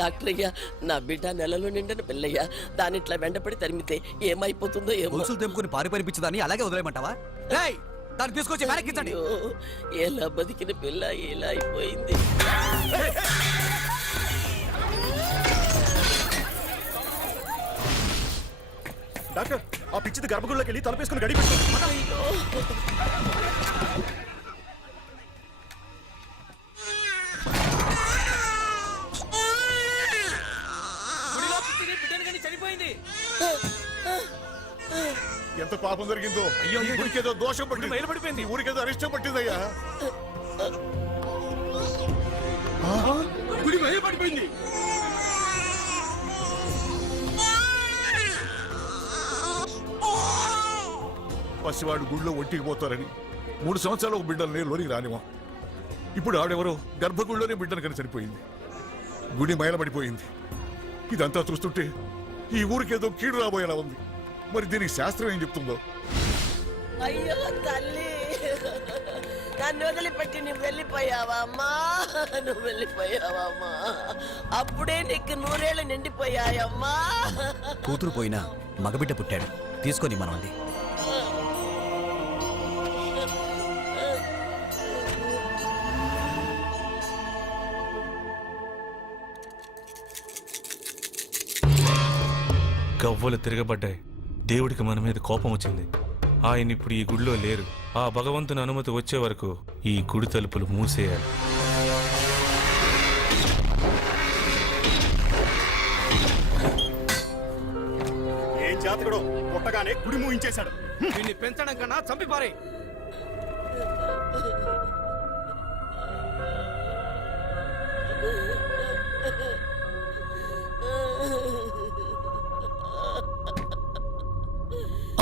Doctor అయ్యా, నా బిడ్డ నెలలో నిండిన పిల్లయ్యా. దాని ఇట్లా వెంటపడి తరిమితే ఏమైపోతుందో ఏమో. గొలుసులు తెంపుకుని పారిపించదాన్ని అలాగే వదిలేయమంటావా? దాన్ని తీసుకొచ్చి వెనక్కించండి. ఎలా బతికిన పిల్ల ఎలా అయిపోయింది. డాక్టర్, ఆ పిచ్చిది గర్భగుడిలోకి వెళ్ళి తలపేసుకుని గడి పెట్టు. ఎంత పాపం జరిగిందో. అయ్యో, ఊరికేదో దోషం పట్టింది, పడిపోయింది. ఊరికేదో అరిష్టం పట్టిందయ్యా. గుడి పడిపోయింది. పసివాడు గుడిలో ఒంటికి పోతారని 3 సంవత్సరాలు ఒక బిడ్డల్ని లోనికి రానివా. ఇప్పుడు ఆవిడెవరో గర్భగుడిలోనే బిడ్డను కని చనిపోయింది. గుడి మైలపడిపోయింది. ఇదంతా చూస్తుంటే ఈ ఊరికేదో కీడు రాబోయేలా ఉంది. మరి దీనికి శాస్త్రం ఏం చెప్తుందో. అయ్యో తల్లి, నన్ను వదిలిపెట్టి నువ్వు వెళ్ళిపోయావా అమ్మా? నువ్వు వెళ్ళిపోయావా అమ్మా? అప్పుడే నీకు 100 ఏళ్ళు నిండిపోయాయమ్మా. కూతురు పోయినా మగబిడ్డ పుట్టాడు, తీసుకొని మనవండి. గవ్వలు తిరగబడ్డాయి. దేవుడికి మన మీద కోపం వచ్చింది. ఆయన ఇప్పుడు ఈ గుడిలో లేరు. ఆ భగవంతుని అనుమతి వచ్చే వరకు ఈ గుడి తలుపులు మూసేయాలి. ఏం జాతకుడు పుట్టగానే గుడి మూయించేశాడు. దీన్ని పెంచడం కన్నా చంపిపారే.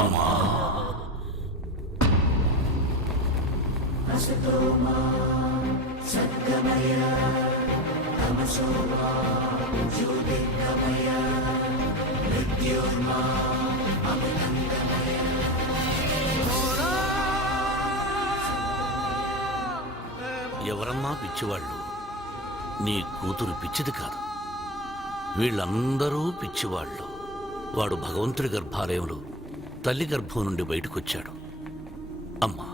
అమ్మా, ఎవరమ్మా పిచ్చివాళ్ళు? నీ కూతురు పిచ్చిది కాదు. వీళ్ళందరూ పిచ్చివాళ్ళు. వాడు భగవంతుడి గర్భాలయంలో తల్లి గర్భం నుండి బయటకొచ్చాడు. అమ్మా,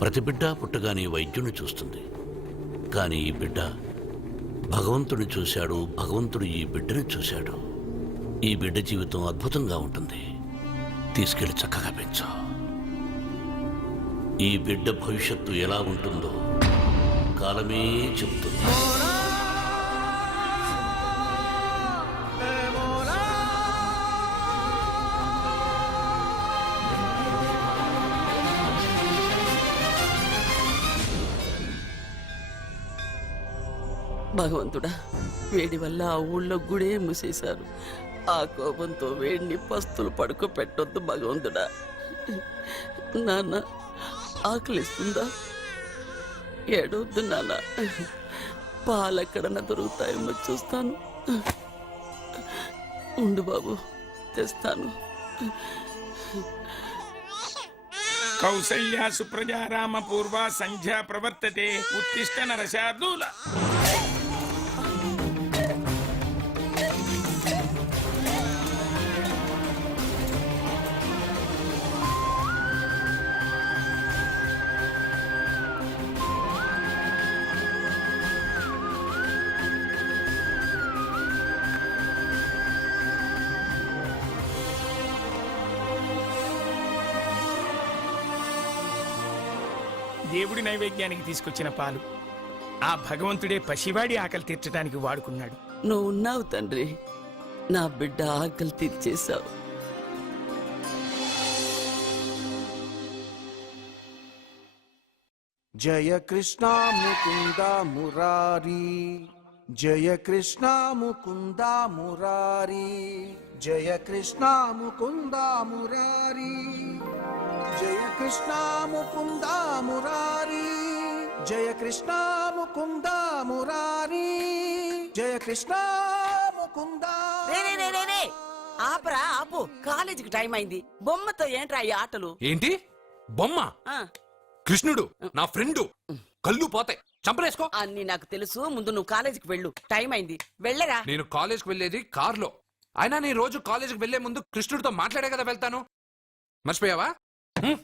ప్రతి బిడ్డ పుట్టగానే వైద్యుని చూస్తుంది. కానీ ఈ బిడ్డ భగవంతుడిని చూశాడు. భగవంతుడు ఈ బిడ్డని చూశాడు. ఈ బిడ్డ జీవితం అద్భుతంగా ఉంటుంది. తీసుకెళ్లి చక్కగా పెంచు. ఈ బిడ్డ భవిష్యత్తు ఎలా ఉంటుందో కాలమే చెబుతుంది. భగవంతుడా, వేడి వల్ల ఆ ఊళ్ళో గుడే మూసేశారు. ఆ కోపంతో వేడిని పస్తులు పడుకోపెట్టొద్దు భగవంతుడా. నాన్న, ఆకలిస్తుందా? ఏడవద్దు నాన్న. పాలెక్కడన్నా దొరుకుతాయేమో చూస్తాను. ఉండు బాబు, తెస్తాను. కౌసల్యా సుప్రజా రామ పూర్వ సంధ్యా ప్రవర్తతే ఉత్తిష్ట నరశార్దూల. దేవుడి నైవేద్యానికి తీసుకొచ్చిన పాలు ఆ భగవంతుడే పసివాడి ఆకలి తీర్చడానికి వాడుకున్నాడు. నువ్వు ఉన్నావు తండ్రి, నా బిడ్డ ఆకలి తీర్చేశావు. జయ కృష్ణ ముకుంద మురారి, జయ కృష్ణ ముకుంద మురారి, జయ కృష్ణ ముకుంద మురారి, జయ కృష్ణ ముకుంద మురారి, జయ కృష్ణ ముకుంద మురారి, జయ కృష్ణ ముకుంద. ఆపరా, ఆపు. కాలేజీకి టైం అయింది. బొమ్మతో ఏంట్రా ఈ ఆటలు? ఏంటి బొమ్మ? కృష్ణుడు నా ఫ్రెండు, కళ్ళు పోతాయి. చంపలేసుకో. అన్ని నాకు తెలుసు. ముందు నువ్వు కాలేజీకి వెళ్ళు, టైం అయింది. వెళ్ళరా. నేను కాలేజ్కి వెళ్ళేది కార్లో. అయినా నేను రోజు కాలేజ్కి వెళ్లే ముందు కృష్ణుడితో మాట్లాడే కదా వెళ్తాను. మర్చిపోయావా? హ్మ్.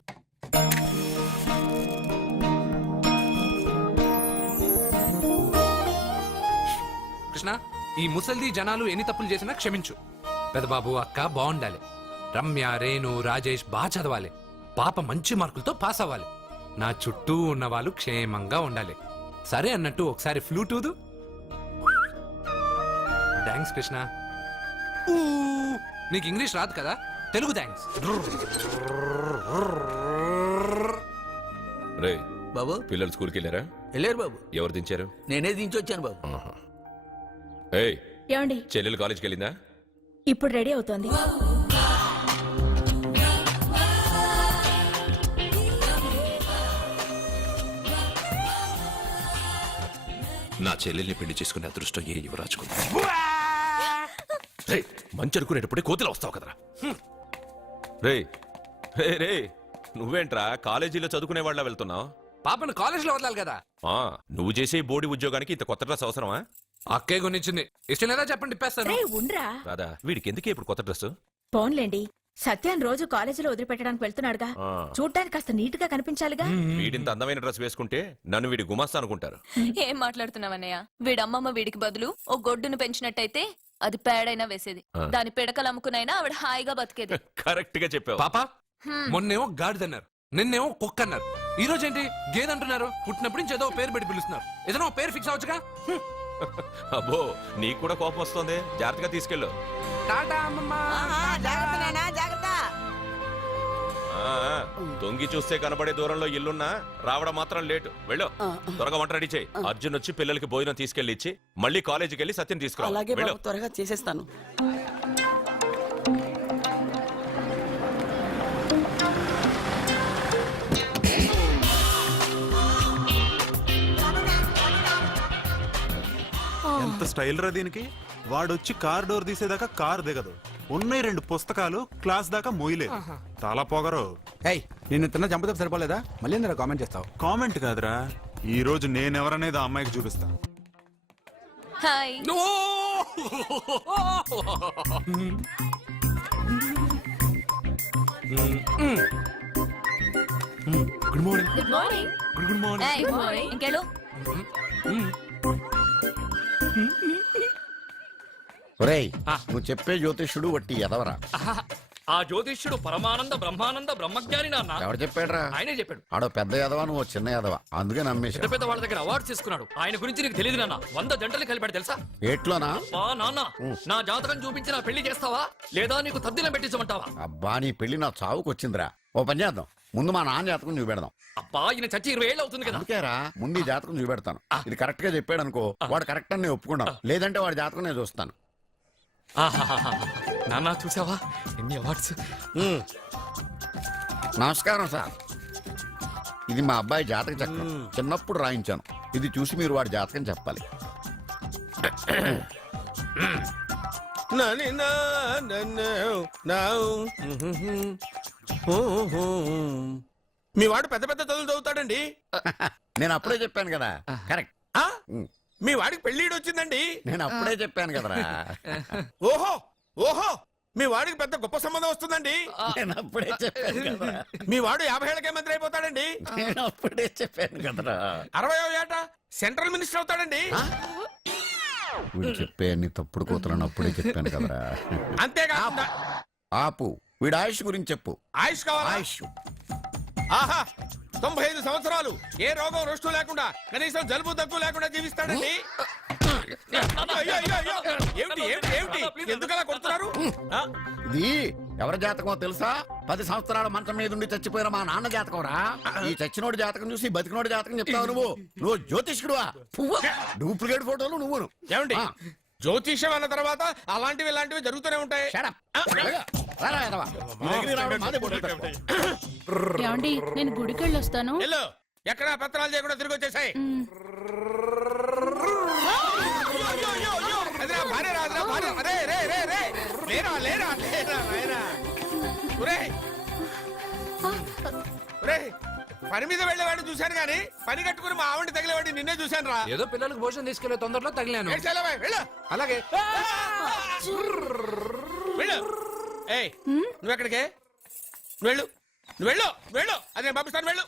కృష్ణ, ఈ ముసల్ది జనాలు ఎన్ని తప్పులు చేసినా క్షమించు. పెదబాబు, అక్క బాగుండాలి. రమ్య, రేణు, రాజేష్ బాగా చదవాలి. పాప మంచి మార్కులతో పాస్ అవ్వాలి. నా చుట్టూ ఉన్న వాళ్ళు క్షేమంగా ఉండాలి. సరే అన్నట్టు ఒకసారి ఫ్లూట్ ఊదు. థ్యాంక్స్ కృష్ణ. ఊ, నీకు ఇంగ్లీష్ రాదు కదా, తెలుగు థ్యాంక్స్. రే బాబు పిల్లలు స్కూల్కి వెళ్ళారా? వెళ్ళారు బాబు. ఎవరు దించారు? నేనే దించొచ్చాను బాబు. ఏయ్, ఏమండి చెల్లెలు కాలేజ్కి వెళ్ళిందా? ఇప్పుడు రెడీ అవుతోంది. నా చెల్లెల్ని పెళ్లి చేసుకునే అదృష్టం ఏ యువరాజుకుంది? రే, మంచి అనుకునేటప్పుడే కోతిలో వస్తావు కదరా. రే రే రే, నువ్వేంట్రా కాలేజీలో చదువుకునే వాళ్ళ వెళ్తున్నావు? పాపను కాలేజ్లో వదలాలి కదా. నువ్వు చేసే బోడి ఉద్యోగానికి ఇంత కొత్త డ్రెస్ అవసరమా? అక్కే కొనిచ్చింది. ఇష్టం లేదా చెప్పండి, ఇప్పేస్తాను. రే ఉండ్రా. రాదా, వీడికి ఎందుకే ఇప్పుడు కొత్త డ్రెస్? పోన్లేండి, సత్యాన్ని రోజు కాలేజీలో వదిలిపెట్టడానికి వెళ్తున్నాడుగా, చూడ్డానికి కాస్త నీట్ గా కనిపించాలిగా. వీడింత అందమైన డ్రెస్ వేసుకుంటే నన్ను వీడి గుమాస్తా అనుకుంటారు. ఏం మాట్లాడుతున్నావన్నయ్య? వీడమ్మమ్మ వీడికి బదులు ఓ గొడ్డును పెంచినట్టయితే అది పేడైనా వేసేది. దాని పిడకలు అమ్ముకునైనా ఆవిడ హాయిగా బతికేది. కరెక్ట్ గా చెప్పావు. పాప, మొన్నేమో గాడిదన్నారు, నిన్నేమో కుక్క అన్నారు, ఈ రోజు ఏంటి గేదంటున్నారు? పుట్టినప్పుడు నుంచి ఏదో పేరు పెట్టి పిలుస్తున్నారు. ఏదైనా ఓ పేరు ఫిక్స్ అవ్వచ్చుగా. అబ్బో, నీకు కూడా కోపం వస్తుంది. జాగ్రత్తగా తీసుకెళ్ళు. టాటా అమ్మమ్మ. జాగ్రత్త. తొంగి చూస్తే కనబడే దూరంలో ఇల్లున్నా రావడం మాత్రం లేటు. వెళ్ళు, త్వరగా వంట రెడీ చేయి. అర్జున్ వచ్చి పిల్లలకి భోజనం తీసుకెళ్లి ఇచ్చి మళ్ళీ కాలేజీకి వెళ్ళి సత్యం తీసుకురా. అలాగే వెళ్ళు. బాబు, త్వరగా చేసేస్తాను. ఎంత స్టైల్ రా దీనికి. వాడొచ్చి కార్ డోర్ తీసేదాకా కార్ దిగదు. ఉన్నాయి 2 పుస్తకాలు, క్లాస్ దాకా మోయలేదు. చాలా పొగరు. ఏయ్, నిన్ను తిన్న చంపతే సరిపోలేదా? మళ్ళీ ఎందుకు కామెంట్ చేస్తావు? కామెంట్ కాదురా, ఈ రోజు నేనెవరనేది ఆ అమ్మాయికి చూపిస్తా. Hi. Good morning. Good morning. Good morning. ఏయ్, గుడ్ మార్నింగ్. ఇంకెళ్ళు. ఒరేయ్, నువ్వు చెప్పే జ్యోతిష్యుడు వట్టి ఎదవరా? ఆ జ్యోతిష్యుడు పరమానంద బ్రహ్మానంద బ్రహ్మజ్ఞాని నాన్న. ఎవడు చెప్పాడురా? ఆయనే చెప్పాడు. ఆడో పెద్ద ఎదవా, నువ్వు చిన్న ఎదవా, అందుకే నమ్మేశా. పెద్ద పెద్ద వాళ్ళ దగ్గర అవార్డ్స్ తీసుకున్నాడు. ఆయన గురించి నీకు తెలియదు నాన్న. 100 జంటలు కలిపాడు తెలుసా? ఏట్లోనా? అబ్బా నాన్న, నా జాతకం చూపించి నా పెళ్లి చేస్తావా లేదా నీకు తద్దిలం పెట్టించమంటావా? అబ్బా, నీ పెళ్లి నా చావుకు వచ్చిందిరా. ఓ పని చేద్దాం, ముందు మా నాన్న జాతకం చూపెడదాం. అబ్బా, ఈయన చచ్చి 20 ఏళ్ళు అవుతుంది కదా. అందుకేరా ముందు ఈ జాతకం చూపెడతాను. ఇది కరెక్ట్ గా చెప్పాడు అనుకో, వాడు కరెక్ట్ అని నేను ఒప్పుకున్నాను. లేదంటే వాడి జాతకం నేను చూస్తాను. నాన్న, చూసావా ఎన్ని అవార్డ్స్? నమస్కారం సార్, ఇది మా అబ్బాయి జాతక చక్రం. చిన్నప్పుడు రాయించాను. ఇది చూసి మీరు వాడి జాతకం చెప్పాలి. మీ వాడు పెద్ద పెద్ద చదువులు చదువుతాడండి. నేను అప్పుడే చెప్పాను కదా. కరెక్ట్. మీ వాడికి పెళ్లిడు వచ్చిందండి. నేను అప్పుడే చెప్పాను కదరా. ఓహో ఓహో, మీ వాడికి పెద్ద గొప్ప సంబంధం వస్తుందండి. నేను అప్పుడే చెప్పాను కదా. మీ వాడు 50 ఏళ్ళకే మంత్రి అయిపోతాడండి. నేను అప్పుడే చెప్పాను కదరా. 60వ ఏట సెంట్రల్ మినిస్టర్ అవుతాడండి. వీడు చెప్పే అన్ని తప్పుడు కూతురని అప్పుడే చెప్పాను కదరా. అంతేకాదు, ఆపు, వీడి ఆయుష్ గురించి చెప్పు. ఆయుష్ కావాలా? ఆయుష్ ఆహా, 95 సంవత్సరాలు ఏ రోగం రుష్టు లేకుండా, కనీసం జలుబు దగ్గు లేకుండా జీవిస్తాడండి. అయ్యో, అయ్యో, అయ్యో. ఏమిటి ఏమిటి ఏమిటి, ఎందుకలా కొడుతున్నారు? ఇది ఎవరి జాతకమో తెలుసా? 10 సంవత్సరాల మంచం మీద ఉండి చచ్చిపోయిన మా నాన్న జాతకం రా. ఈ చచ్చినోడి జాతకం చూసి బతికినోడి జాతకం చెప్తావు నువ్వు జ్యోతిష్కుడువా? డూప్లికేట్ ఫోటోలు నువ్వు. ఏమండి, జ్యోతిష్యం అన్న తర్వాత అలాంటివి ఇలాంటివి జరుగుతూనే ఉంటాయి. ఏమండి, నేను గుడికి వెళ్ళొస్తాను. ఎక్కడ పత్రాలు చేయకుండా తిరిగి వచ్చేసాయి. పని మీద వెళ్ళేవాడిని చూశాను కానీ పని కట్టుకుని మా ఆవిడ తగిలేవాడిని నిన్నే చూశాను రా. ఏదో పిల్లలకు భోజనం తీసుకెళ్లే తొందరలో తగిలాను. వెళ్ళు అలాగే. వెళ్ళు. ఏయ్ నువ్వు ఎక్కడికే? నువ్వు వెళ్ళు, నువ్వు వెళ్ళు, వెళ్ళు. అదే పంపిస్తాను, వెళ్ళు.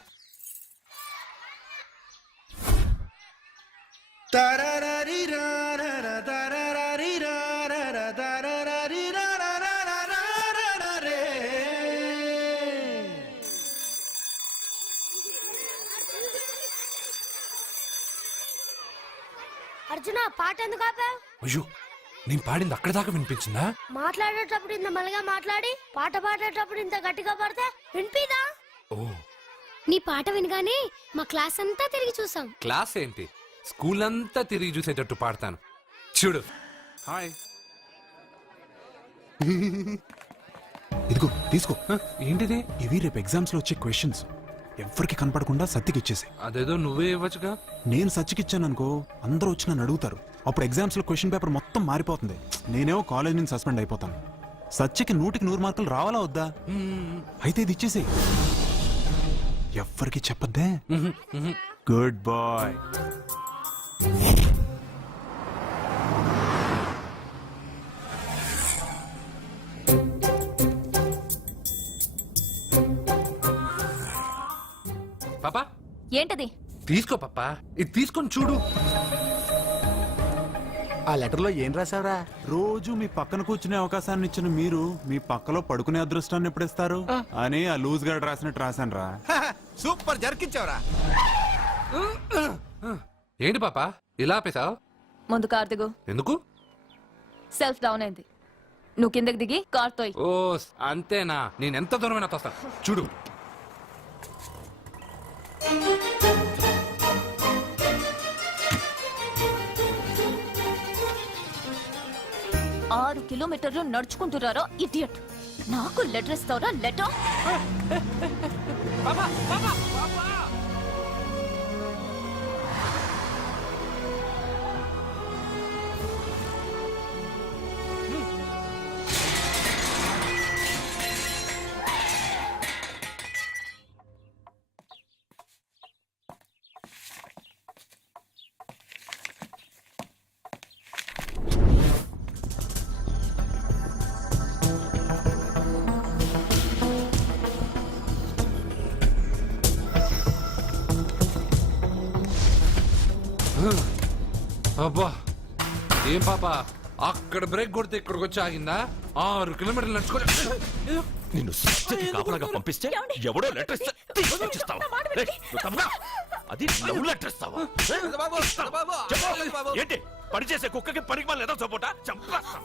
అర్జున పాట ఎందుకు ఆపావు? అయ్యో నేను పాడింది అక్కడ దాకా వినిపించిందా? మాట్లాడేటప్పుడు ఇంత మెల్లగా మాట్లాడి పాట పాడేటప్పుడు ఇంత గట్టిగా పాడితే వినిపిదా? ఓ నీ పాట వినగానే మా క్లాస్ అంతా తిరిగి చూసాం. క్లాస్ ఏంటి, స్కూల్ అంతా తిరిగి చూసేటట్టు పాడతాను చూడు. హాయ్. ఇదిగో తీసుకో. ఏంటిది? ఇవి రేపు ఎగ్జామ్స్ లో వచ్చే క్వశ్చన్స్. ఎవ్వరికి కనపడకుండా సత్యకి ఇచ్చేసాయి. అదేదో నువ్వే ఇవ్వచ్చుగా. నేను సత్యకి ఇచ్చాను అనుకో, అందరూ వచ్చి నన్ను అడుగుతారు. అప్పుడు ఎగ్జామ్స్ లో క్వశ్చన్ పేపర్ మొత్తం మారిపోతుంది. నేనేమో కాలేజ్ నుంచి సస్పెండ్ అయిపోతాను. సత్యకి 100కి 100 మార్కులు రావాలా వద్దా? అయితే ఇది ఇచ్చేసేయి. ఎవ్వరికి చెప్పద్దే. Good bye. పాపా ఏంటది? తీసుకో పాపా, ఇది తీసుకొని చూడు. ఆ లెటర్ లో ఏం రాసావురా? రోజు మీ పక్కన కూర్చునే అవకాశాన్ని ఇచ్చిన మీరు మీ పక్కలో పడుకునే అదృష్టాన్ని ఎప్పుడిస్తారు అని ఆ లూజ్ గార్డ్ రాసినట్టు రాశాను రా. సూపర్ జరికించావురా. ఏంటి పాపా ఇలా ఆపేశావు? ముందు కార్ దిగు. ఎందుకు? సెల్ఫ్ డౌన్ అయింది. నువ్వు కిందకి దిగి కార్ తోయ్. ఓ అంతేనా? నేను ఎంత దూరమైనా తోస్తాను చూడు. ఆరు కిలోమీటర్లు నడుచుకుంటున్నారా ఇడియట్? నాకు లెటర్ ఇస్తావరా? లెటర్ అబ్బా ఏం పాపా, అక్కడ బ్రేక్ కొడితే ఇక్కడికి వచ్చి ఆగిందా? 6 కిలోమీటర్లు నడుచుకో. నిన్ను సత్యకి కాపలాగా పంపిస్తే ఎవడో లెటర్ ఇస్తే తీసుకొచ్చిస్తావా? రేయ్, నువ్వు తప్పగా. అది లవ్ లెటర్ ఇస్తావా? చెప్పు. ఏంటి పని చేసే కుక్కకి పనికి మళ్ళీ ఏదో సపోటా చంపేస్తాం.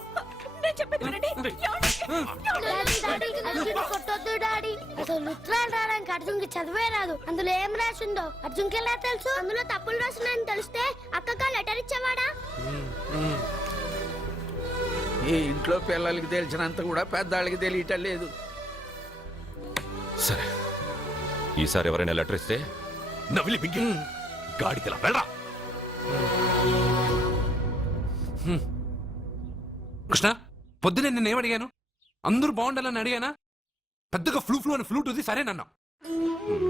కొట్టొద్దు డాడీ. అసలు ఉత్తరాలు రావడానికి అర్జున్కి చదివే రాదు. అందులో ఏం రాసిందో అర్జున్కి ఎలా తెలుసు? అందులో తప్పులు రాస్తున్నాయని తెలిస్తే అక్కగా లెటర్ ఇచ్చేవాడా? ఈ ఇంట్లో పిల్లలకి తెలిసినంత కూడా పెద్దవాళ్ళకి తెలియటం లేదు. సరే, ఈసారి ఎవరైనా లెటర్ ఇస్తే నవిలి బింగి గాడికి వెళ్ళరా. కృష్ణ పొద్దునే నేను ఏమడిగాను? అందరూ బాగుండాలని అడిగానా? పెద్దగా ఫ్లూ అని ఫ్లూట్ ఉంది సరేనన్నా.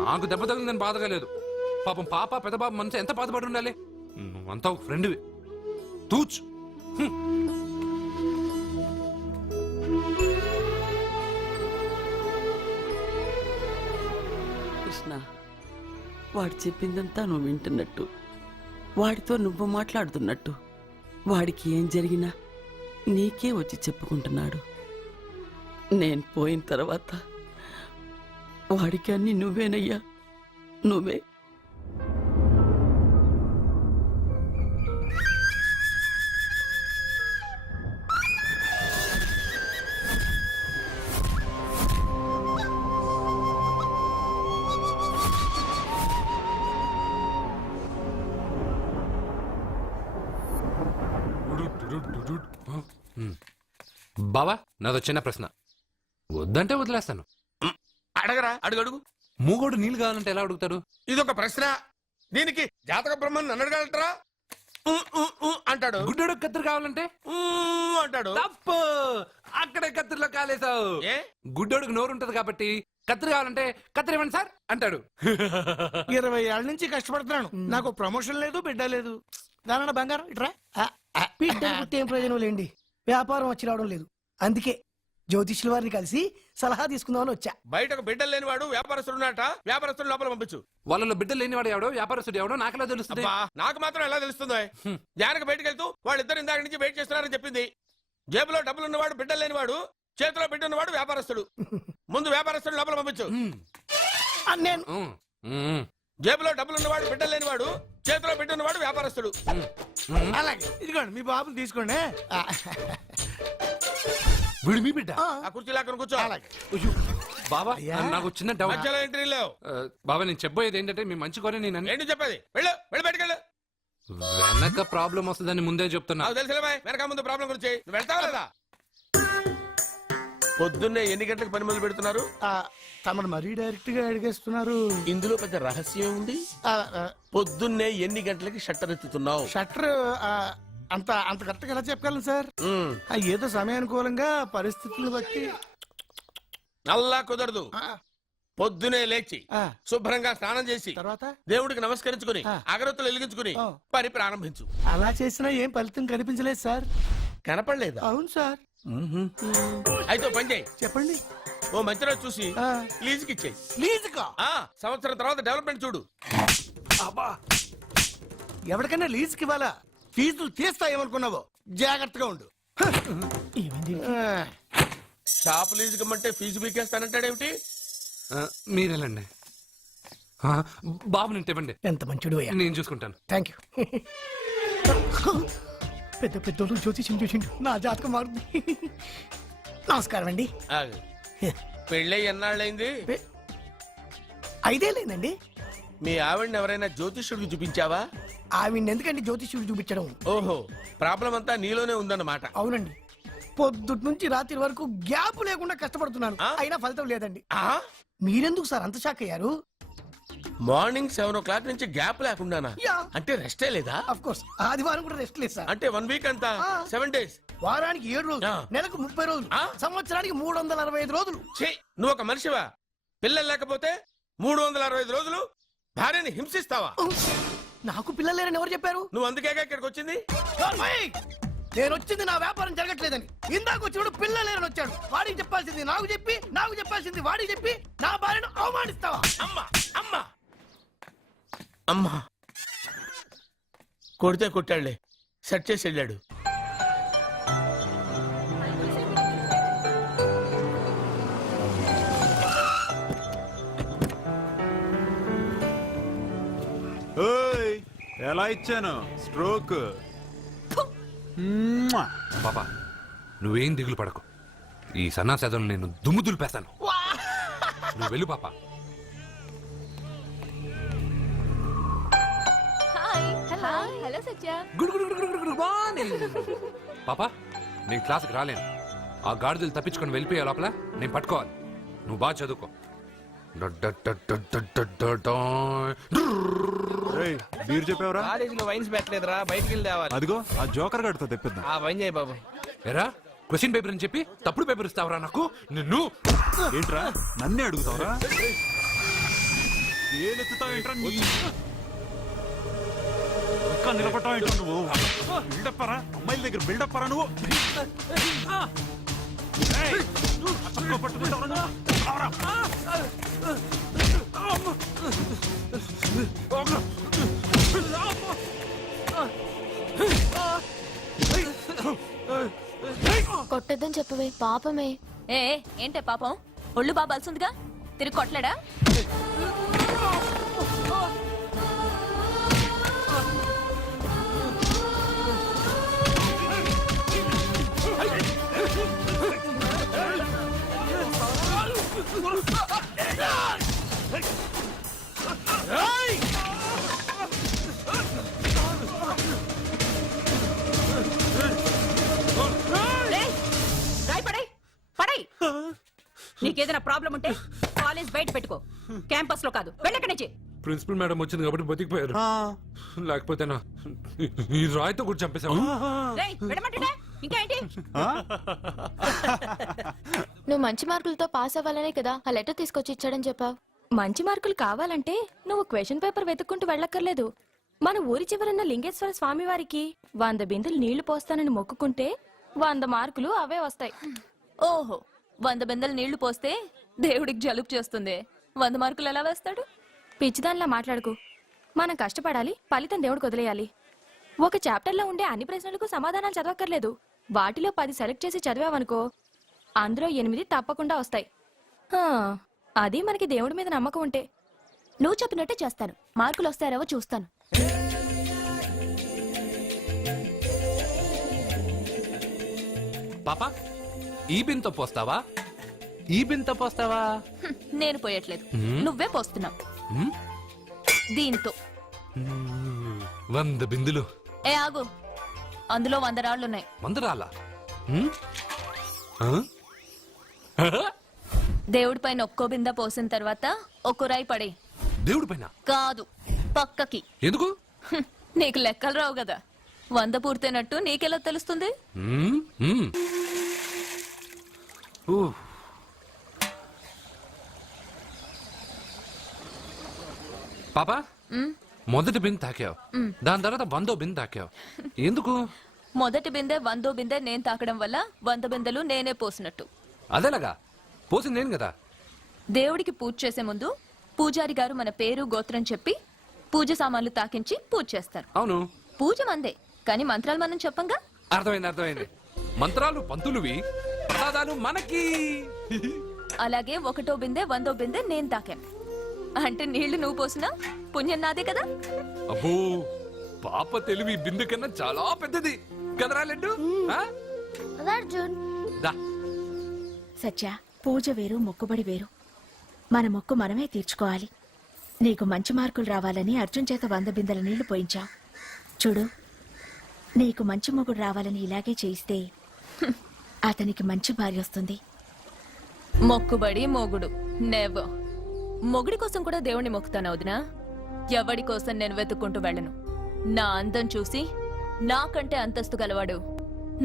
నాకు దెబ్బ తగిలిందని బాధగా లేదు. పాపం పాప పెద్ద బాబు మనసు ఎంత బాధపడి ఉండాలి. నువ్వంతా ఒక ఫ్రెండ్వి. తూచ్. కృష్ణ, వాడు చెప్పిందంతా నువ్వు వింటున్నట్టు, వాడితో నువ్వు మాట్లాడుతున్నట్టు, వాడికి ఏం జరిగినా నీకే వచ్చి చెప్పుకుంటున్నాడు. నేను పోయిన తర్వాత వాడికి అన్ని నువ్వేనయ్యా, నువ్వే. బావా నాదో చిన్న ప్రశ్న. వద్దంటే వదిలేస్తాను. అడగరా, అడుగు అడుగు. మూగోడు నీళ్ళు కావాలంటే ఎలా అడుగుతాడు? ఇదొక ప్రశ్న. దీనికి జాతక బ్రహ్మను నన్ను అడగలటరా? అంటాడు. గుడ్డోడు కత్తిరి కావాలంటే అంటాడు. తప్పు. అక్కడే కత్తిరిలో కాలేసావు. గుడ్డోడికి నోరు ఉంటది కాబట్టి కత్తిరి కావాలంటే కత్తిరి ఇవ్వండి సార్ అంటాడు. 20 ఏళ్ళ నుంచి కష్టపడుతున్నాను, నాకు ప్రమోషన్ లేదు, బిడ్డ లేదు. దానన్న బంగారం ఇట్రా. బిడ్డ పుట్టి ఏం ప్రయోజనం లేండి, వ్యాపారం వచ్చి రావడం లేదు. అందుకే జ్యోతిష్యుల వారిని కలిసి సలహా తీసుకుందామని వచ్చా. బయటకు బిడ్డలు లేనివాడు వ్యాపారస్తుడు ఉన్నట, వ్యాపారస్తుడు లోపల పంపించు. వాళ్ళలో బిడ్డలు లేనివాడు ఎవడో వ్యాపారస్తుడు ఎవడో నాకెలా తెలుస్తుంది? అబ్బా, నాకు మాత్రం ఎలా తెలుస్తుందో? జానకి బయటకు వెళ్తూ వాళ్ళిద్దరు ఇందాక నుంచి వెయిట్ చేస్తున్నారని చెప్పింది. జేబులో డబ్బులు ఉన్నవాడు బిడ్డలు లేనివాడు, చేతిలో బిడ్డ ఉన్నవాడు వ్యాపారస్తుడు. ముందు వ్యాపారస్తుడు లోపల పంపించు. నేను జేబులో డబ్బులు ఉన్నవాడు బిడ్డలు లేనివాడు, చేతిలో బిడ్డ ఉన్నవాడు వ్యాపారస్తుడు. అలాగే ఇదిగోండి మీ బాబుని తీసుకోండి. వీడు మీ బిడ్డ? ఆ కుర్చీలో అక్కడ కూర్చో. అయ్యో, బాబా నాకు చిన్న డౌట్. మధ్యలో ఎంట్రీ లేవు. బాబా నేను చెప్పబోయేది ఏంటంటే మీ మంచి కోరే నేను ఏంటి చెప్పేది? వెళ్ళు, వెళ్ళి బయటకెళ్ళు. వెనక ప్రాబ్లం వస్తుందని ముందే చెప్తున్నా. నాకు తెలుసులే బాయ్, వెనక ముందు ప్రాబ్లం గురించి. నువ్వు వెళ్తావా లేదా? పొద్దున్నే ఎన్ని గంటలకు పని మొదలు పెడుతున్నారు? తమను మరీ డైరెక్ట్ గా అడిగేస్తున్నారు. ఇందులో పెద్ద రహస్యం ఉంది. పొద్దున్నే ఎన్ని గంటలకి షట్టర్ ఎత్తుతున్నావు? షట్టర్ అంత అంత కరెక్ట్ గా ఎలా చెప్పగలను సార్? ఏదో సమయానుకూలంగా పరిస్థితులను బట్టి. అల్లా కుదరదు. పొద్దునే లేచి శుభ్రంగా స్నానం చేసి తర్వాత దేవుడికి నమస్కరించుకుని అగరత్తులు వెలిగించుకుని పని ప్రారంభించు. అలా చేసినా ఏం ఫలితం కనిపించలేదు సార్. కనపడలేదు? అవును సార్. అయితే పని చేయి. చెప్పండి. ఓ మంచి రోజు చూసి లీజుకి ఇచ్చేయి. లీజుకా? సంవత్సరం తర్వాత డెవలప్మెంట్ చూడు. అబ్బా, ఎవరికైనా లీజుకి ఇవ్వాలా? ఫీజులు తీస్తాయేమనుకున్నావో, జాగ్రత్తగా ఉండు. షాప్ లీజుకి ఇమ్మంటే ఫీజు పీకేస్తానంటాడేమిటి? మీరెళ్ళండి. బాబు నేను ఇవ్వండి. ఎంత మంచిడు అయ్యా. నేను చూసుకుంటాను. Thank you. పెద్ద పెద్దోళ్ళు జ్యోతిష్యం చూసిండు, నా జాతకం మారుంది. నమస్కారం అండి. పెళ్ళై ఎన్నాళ్ళైంది? 5 ఏళ్ళైందండి. మీ ఆవిడని ఎవరైనా జ్యోతిష్యుడికి చూపించావా? ఆవిడ ఎందుకండి జ్యోతిష్యుడు చూపించడం? ఓహో, ప్రాబ్లం అంతా నీలోనే ఉందన్నమాట. అవునండి, పొద్దుటి నుంచి రాత్రి వరకు గ్యాప్ లేకుండా కష్టపడుతున్నాను, అయినా ఫలితం లేదండి. మీరెందుకు సార్ అంత షాక్ అయ్యారు? మార్నింగ్ 7 o'clock నుంచి గ్యాప్ లేకుండానా? అంటే రెస్టే లేదా? ఆఫ్ కోర్స్, ఆదివారం కూడా రెస్ట్ లేదు సార్. అంటే 1 వీక్ అంతా 7 days. వారానికి 7 రోజులు, నెలకు 30 రోజులు, సంవత్సరానికి 365 రోజులు. నువ్వు ఒక మనిషివా? పిల్లలు లేకపోతే 365 రోజులు భార్యని హింసిస్తావా? నాకు పిల్లలు లేరని ఎవరు చెప్పారు? నువ్వు అందుకేగా ఇక్కడికి వచ్చింది. నేను వచ్చింది నా వ్యాపారం జరగట్లేదని. ఇందాక వచ్చినప్పుడు పిల్లలు లేరని వచ్చాడు. వాడికి చెప్పాల్సింది నాకు చెప్పి, నాకు చెప్పాల్సింది వాడికి చెప్పి నా భార్యను అవమానిస్తావా? అమ్మా అమ్మా అమ్మా, కొడితే కొట్టాడులే, సెట్ చేసి వెళ్ళాడు. ఎలా ఇచ్చాను స్ట్రోక్? పాపా నువ్వేం దిగులు పడకు, ఈ సన్నాసేదలు నేను దుమ్ము దులిపేస్తాను. నువ్వు వెళ్ళు పాపా. హలో సత్య. పాపా నేను క్లాస్కి రాలేను. ఆ గాడిదలు తప్పించుకొని వెళ్ళిపోయే లోపల నేను పట్టుకోవాలి. నువ్వు బాగా చదువుకో. బీర్ చెప్పావరా? కాలేజీలో వైన్స్ పెట్టలేదురా, బయటికి వెళ్ళి తేవాలి. అదిగో ఆ జోకర్ గడితో తెప్పిద్దాం. ఆ వైన్ చేయి బాబు. ఎరా క్వశ్చన్ పేపర్ అని చెప్పి తప్పుడు పేపర్ ఇస్తావరా నాకు? నిన్ను ఏంట్రా నన్నే అడుగుతావరా? ఏలెత్తుతావేంట్రా? ఇంకా నిలబడతావేంట్రా నువ్వు? బిల్డప్పరా, అమ్మాయిల దగ్గర బిల్డప్పరా నువ్వు? పట్టుకుంటావరా నువ్వు? కొట్టద్దని చెప్పవే, పాపమే. ఏంటే పాపం? ఒళ్ళు బాబాల్సిందిగా తిరిగి కొట్టలేడా? నీకేదైనా ప్రాబ్లం ఉంటే కాలేజ్ బయట పెట్టుకో, క్యాంపస్ లో కాదు. వెళ్ళక్కడి నుంచి. ప్రిన్సిపల్ మేడం వచ్చింది కాబట్టి బతికిపోయారు, లేకపోతే ఈ రాయితో కూడా చంపేశాను. ఇంకా ఏంటి? నువ్వు మంచి మార్కులతో పాస్ అవ్వాలనే కదా ఆ లెటర్ తీసుకొచ్చి ఇచ్చాడని చెప్పావు. మంచి మార్కులు కావాలంటే నువ్వు క్వశ్చన్ పేపర్ వెతుక్కుంటూ వెళ్ళక్కర్లేదు. మన ఊరి చివరన్న లింగేశ్వర స్వామి వారికి 100 బిందెలు నీళ్లు పోస్తానని మొక్కుకుంటే 100 మార్కులు అవే వస్తాయి. ఓహో, 100 బిందెలు నీళ్లు పోస్తే దేవుడికి జలుబు చేస్తుంది, 100 మార్కులు ఎలా వేస్తాడు? పిచ్చిదానిలా మాట్లాడుకు. మనం కష్టపడాలి, ఫలితం దేవుడికి వదిలేయాలి. ఒక చాప్టర్లో ఉండే అన్ని ప్రశ్నలకు సమాధానాలు చదవక్కర్లేదు. వాటిలో 10 సెలెక్ట్ చేసి చదివావనుకో, అందులో 8 తప్పకుండా వస్తాయి. అది మనకి దేవుడి మీద నమ్మకం ఉంటే. నువ్వు చెప్పినట్టే చేస్తాను. మార్కులు వస్తారేవో చూస్తాను. పాపా, ఈ బింతో పోస్తావా? ఈ బింతో పోస్తావా? నేను పోయట్లేదు, నువ్వే పోస్తున్నావు. దీంతో 100 బిందులు. ఏ ఆగు, అందులో 100 రాళ్లున్నాయి. 100 రాళ్ళా? దేవుడి పైన ఒక్కో బిందె పోసిన తర్వాత ఒక్కో రాయి పడే. దేవుడి పైన కాదు, పక్కకి. ఎందుకు? నీకు లెక్కలు రావు కదా. 100 పూర్తయినట్టు నీకెలా తెలుస్తుంది? పాపా, మొదటి బిందె తాకావు, దాని తర్వాత 100వ బిందె తాకావు. ఎందుకు? మొదటి బిందె 100వ బిందె నేను తాకడం వల్ల 100 బిందెలు నేనే పోసినట్టు. అదేలాగా పోసింది నేను కదా. దేవుడికి పూజ చేసే ముందు పూజారి గారు మన పేరు గోత్రం చెప్పి పూజ సామాన్లు తాకించి పూజ చేస్తారు. అవును, పూజ మందే, కానీ మంత్రాలు మనం చెప్పంగా. అర్థమైంది. మంత్రాలు పంతులువి, ప్రసాదాలు మనకి. అలాగే 1వ బిందె 100వ బిందె నేను తాకాను అంటే నీళ్లు నువ్వు పోసినా పుణ్యం నాదే కదా. అబ్బో, పాప తెలివి బిందె కన్నా చాలా పెద్దది కదరా లడ్డు. అర్జున్, సత్య, పూజ వేరు, మొక్కుబడి వేరు. మన మొక్కు మనమే తీర్చుకోవాలి. నీకు మంచి మార్కులు రావాలని అర్జున్ చేత 100 బిందెల నీళ్లు పోయించావు. చూడు, నీకు మంచి మొగుడు రావాలని ఇలాగే చేయిస్తే అతనికి మంచి భార్య వస్తుంది. మొక్కుబడి మొగుడు నెవర్. మొగుడి కోసం కూడా దేవుణ్ణి మొక్కుతాను వదినా. ఎవడి కోసం నేను వెతుక్కుంటూ వెళ్ళను. నా అందం చూసి నాకంటే అంతస్తు గలవాడు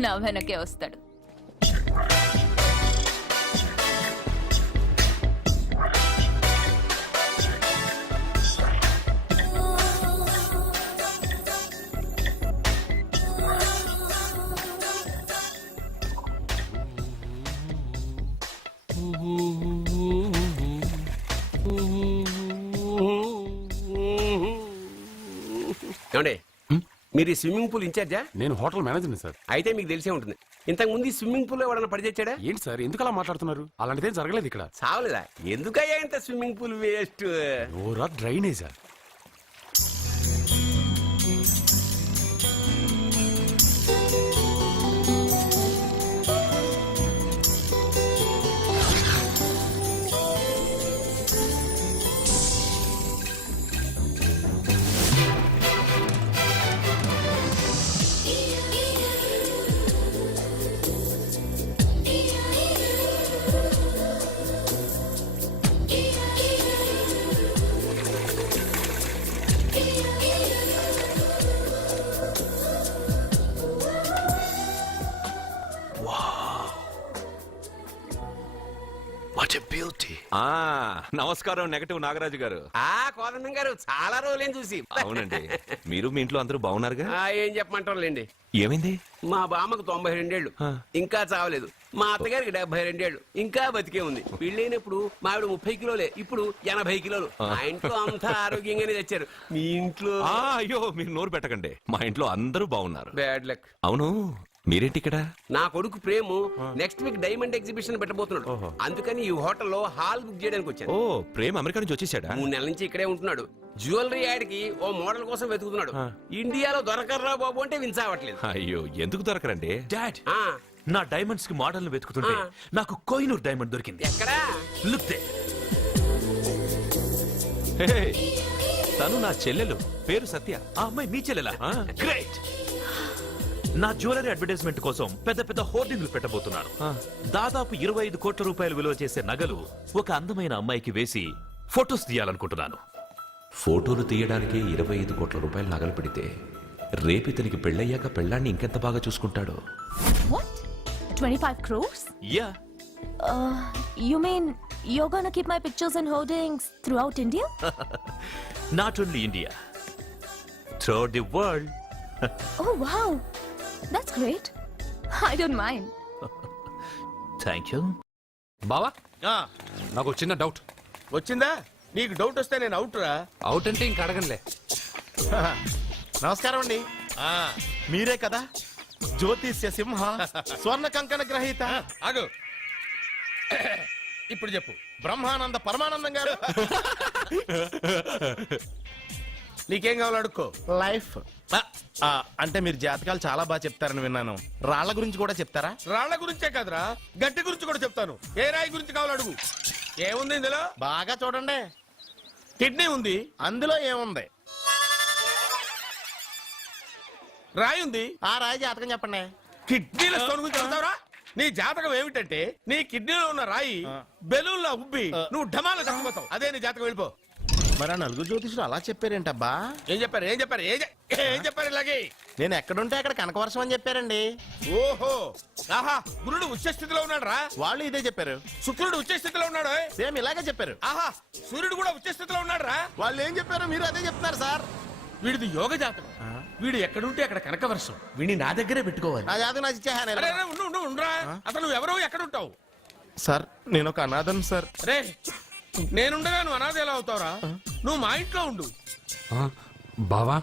నా వెనకే వస్తాడు. ఏమండి, మీరు ఈ స్విమ్మింగ్ పూల్ ఇన్ఛార్జా? నేను హోటల్ మేనేజర్ని సార్. అయితే మీకు తెలిసే ఉంటుంది. ఇంతకు ముందు ఈ స్విమ్మింగ్ పూల్ ఎవడన్నా పడి తెచ్చాడా? ఏంటి సార్ ఎందుకు అలా మాట్లాడుతున్నారు? అలాంటిదేం జరగలేదు ఇక్కడ. చావలేదా? ఎందుకయ్యా ఇంత స్విమ్మింగ్ పూల్ వేస్ట్? ఓరా డ్రైనేజా? నమస్కారం నెగటివ్ నాగరాజు గారు. కోదండం గారు, చాలా రోజులేం చూసి. అవునండి, మీరు మీ ఇంట్లో అందరూ బాగున్నారుగా? ఏం చెప్పమంటారులేండి. ఏమైంది? మా బామ్మకు 92 ఏళ్ళు, ఇంకా చావలేదు. మా అత్తగారికి 72 ఏళ్ళు, ఇంకా బతికే ఉంది. పెళ్ళైనప్పుడు మా ఆవిడ 30 కిలోలే, ఇప్పుడు 80 కిలోలు. మా ఇంట్లో అంతా ఆరోగ్యంగానే తెచ్చారు. మీ ఇంట్లో? అయ్యో, మీరు నోరు పెట్టకండి. మా ఇంట్లో అందరూ బాగున్నారు. Bad luck. అవును, మీరేంటి ఇక్కడ? నా కొడుకు ప్రేము నెక్స్ట్ వీక్ డైమండ్ ఎగ్జిబిషన్ పెట్టబోతున్నాడు. అందుకని ఈ హోటల్లో హాల్ బుక్ చేయడానికి వచ్చాను. ఓ, ప్రేమ్ అమెరికా నుంచి వచ్చేసాడా? 3 నెలల నుంచి ఇక్కడే ఉంటున్నాడు. జ్యువెలరీ యాడ్కి ఓ మోడల్ కోసం వెతుకుతున్నాడు. ఇండియాలో దొరకర్రా బాబు అంటే విన్సావట్లేదు. అయ్యో, ఎందుకు దొరకరండి? డాడ్, నా డైమండ్స్ కి మోడల్ వెతుకుతుంటే నాకు కోహినూర్ డైమండ్ దొరికింది. ఎక్కడా? Look they. తను నా చెల్లెలు, పేరు సత్య. ఆ అమ్మాయి మీ చెల్లెలా? గ్రేట్. నా జ్యువెలరీ అడ్వర్టైజ్మెంట్ కోసం పెద్ద పెద్ద హోర్డింగ్లు పెట్టబోతున్నాను. దాదాపు 25 కోట్ల రూపాయలు విలువ చేసే నగలు ఒక అందమైన అమ్మాయికి వేసి ఫొటోస్ తీయాలనుకుంటున్నాను. ఫోటోలు తీయడానికి 25 కోట్ల రూపాయలు నగలు పెడితే రేపు ఇతనికి పెళ్ళయ్యాక పెళ్ళాన్ని ఇంకెంత బాగా చూసుకుంటాడో. What? 25 crores? Yeah You mean you're gonna keep my pictures and hoardings throughout India? Not only India, through the world. Oh wow, that's great. I don't mind. Thank you. బావా నాకు చిన్న డౌట్. వచ్చిందా? నీకు డౌట్ వస్తే నేను out రా. Out అంటే ఇంక అడగనులే. నమస్కారం అండి. మీరే కదా జ్యోతిష్య సింహ స్వర్ణ కంకణ గ్రహీత? ఆగు, ఇప్పుడు చెప్పు. బ్రహ్మానంద పరమానందం గారు నీకేం కావాలో అడుక్కో. లైఫ్ అంటే మీరు జాతకాలు చాలా బాగా చెప్తారని విన్నాను. రాళ్ల గురించి కూడా చెప్తారా? రాళ్ల గురించే కాదురా, గట్టి గురించి కూడా చెప్తాను. ఏ రాయి గురించి కావాలో అడుగు. ఏముంది ఇందులో? బాగా చూడండి. కిడ్నీ ఉంది, అందులో ఏముంది? రాయి ఉంది, ఆ రాయి జాతకం చెప్పండి. కిడ్నీల స్టోన్ గురించి చెప్తావరా? నీ జాతకం ఏమిటంటే నీ కిడ్నీలో ఉన్న రాయి బెలూన్లా ఉబ్బి నువ్వు ఢమాలో చచ్చిపోతావు. అదే నీ జాతకం. వెళ్ళిపో. మరి ఆ నలుగురు జ్యోతిషులు అలా చెప్పారేంటబ్బా? ఏం చెప్పారు? ఏం చెప్పారు? ఏం చెప్పారు? ఇలాగే నేను ఎక్కడుంటే అక్కడ కనకవర్షం అని చెప్పారండి. ఓహో, ఆహా, గురుడు ఉచ్చ స్థితిలో ఉన్నాడు రా. వాళ్ళు ఇదే చెప్పారు. శుక్రుడు ఉచ్చ స్థితిలో ఉన్నాడు. సేమ్ ఇలాగే చెప్పారు. ఆహా, సూర్యుడు కూడా ఉచ్చ స్థితిలో ఉన్నాడు రా. వాళ్ళు ఏం చెప్పారు? మీరు అదే చెప్తున్నారు సార్. వీడిది యోగ జాతకం. వీడు ఎక్కడుంటే అక్కడ కనకవర్షం. వీడిని నా దగ్గరే పెట్టుకోవాలి. నా జాతకం నాకు ఇచ్చేహారా. అసలు నువ్వు ఎవరో ఎక్కడ ఉంటావు? సార్ నేను ఒక అనాథను సార్. రే, నేనుండగా నువ్వు అనాథ ఎలా అవుతావురా? నువ్వు మా ఇంట్లో ఉండు. బావా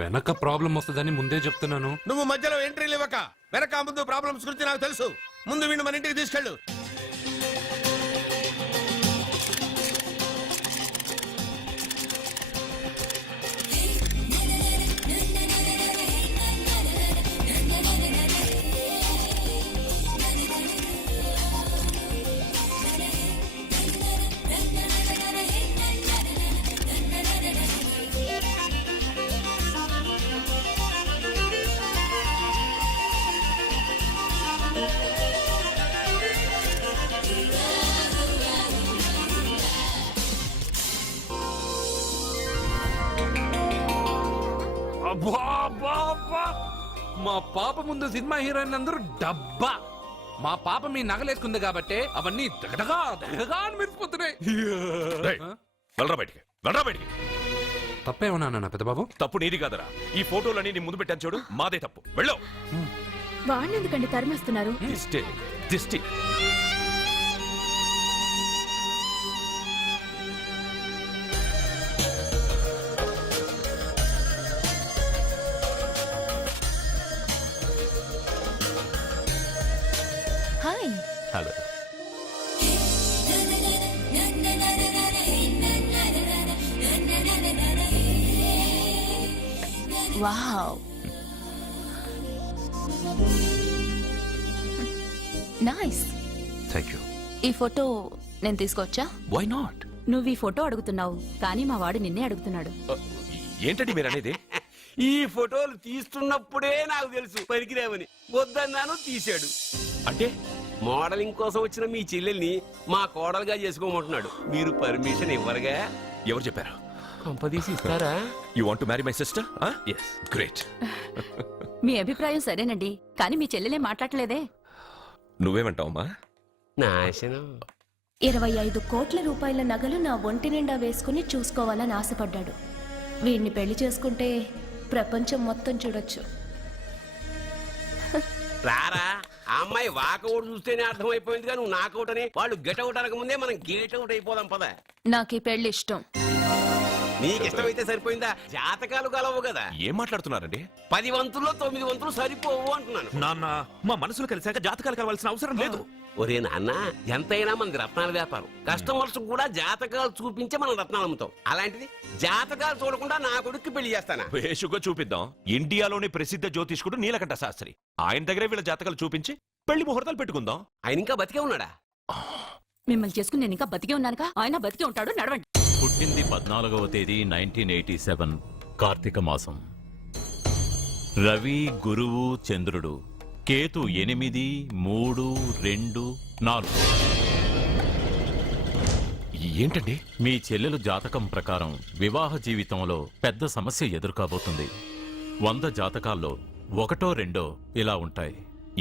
వెనక ప్రాబ్లం వస్తుందని ముందే చెప్తున్నాను. నువ్వు మధ్యలో ఎంట్రీలు ఇవ్వక. వెనక ముందు ప్రాబ్లమ్స్ గురించి నాకు తెలుసు. ముందు వీడిని మన ఇంటికి తీసుకెళ్ళు. మా పాప ముందు సినిమా హీరోయిన్ అందరూ డబ్బా. మా పాప మీ నగలేసుకుంది కాబట్టి అవన్నీ దగదగా దగదగా అని మెరిసిపోతున్నాయి. వెళ్ళరా బయటికి, వెళ్ళరా బయటికి. తప్పేమన్నా నాన్న పెద్దబాబు? తప్పు నీది కాదరా. ఈ ఫోటోలన్నీ నీ ముందు పెట్టాను చూడు, మాదే తప్పు. వెళ్ళు. వాడిని ఎందుకండి తరిమేస్తున్నారు? దిష్టి, దిష్టి. Hi. Hello. Wow, nice. Thank you. ఈ ఫోటో నేను తీసుకోవచ్చా? Why not? నువ్వు ఈ ఫోటో అడుగుతున్నావు, కానీ మా వాడు నిన్నే అడుగుతున్నాడు. ఏంటండి మీరు అనేది? ఈ ఫోటోలు తీస్తున్నప్పుడే నాకు తెలుసు పనికిరావని. వద్దన్నాను, తీశాడు. అంటే మోడలింగ్ కోసం వచ్చిన మీ చెల్లెల్ని మా కోడలుగా చేసుకోమంటున్నాడు. మీరు పర్మిషన్ ఇవ్వరుగా? ఎవరు చెప్పారు? కొంపదీసి ఇస్తారా? You want to marry my sister? Yes. Great. మీ అభిప్రాయం సరేనండి, కానీ మీ చెల్లెలే మాట్లాడలేదే. నువ్వేమంటావమ్మా? నాశనం. 25 కోట్ల రూపాయల నగలు నా ఒంటి నిండా వేసుకుని చూసుకోవాలని ఆశపడ్డాడు. వీడిని పెళ్లి చేసుకుంటే ప్రపంచం మొత్తం చూడొచ్చు. రారా, ఆ అమ్మాయి వాకౌట్ చూస్తేనే అర్థమైపోయింది. నువ్వు నాకౌట్ అని. వాళ్ళు గెట్అవుట్ అనక ముందే మనం గేట్అవుట్ అయిపోదాం పద. నాకు ఈ పెళ్లి ఇష్టం. నీకు ఇష్టమైతే సరిపోయిందా? జాతకాలు కలవు కదా. ఏం మాట్లాడుతున్నారండి? 10 వంతుల్లో 9 వంతులు సరిపోవు అంటున్నాను. నాన్న, మా మనసులు కలిసాక జాతకాలు కావాల్సిన అవసరం లేదు. ఒరే నాన్న, ఎంతైనా మనది రత్నాల వ్యాపారం. కస్టమర్స్ కూడా జాతకాలు చూపించే మనం రత్నాలు అమ్ముతాం. అలాంటిది జాతకాలు చూడకుండా నా కొడుక్కి పెళ్లి చేస్తానా? వేషుగా చూపిద్దాం. ఇండియాలోని ప్రసిద్ధ జ్యోతిష్కుడు నీలకంఠ శాస్త్రి. ఆయన దగ్గరే వీళ్ళ జాతకాలు చూపించి పెళ్లి ముహూర్తాలు పెట్టుకుందాం. ఆయన ఇంకా బతికే ఉన్నాడా? మిమ్మల్ని చేసుకుని నేను ఇంకా బతికే ఉన్నానుగా. ఆయన బతికే ఉంటాడు. నడవండి. పుట్టింది 14వ తేదీ 1987 కార్తీక మాసం. రవి, గురువు, చంద్రుడు. కేతు 8, 3, 2, 4. ఏంటండి? మీ చెల్లెలు జాతకం ప్రకారం వివాహ జీవితంలో పెద్ద సమస్య ఎదుర్కోబోతుంది. 100 జాతకాల్లో ఒకటో రెండో ఇలా ఉంటాయి.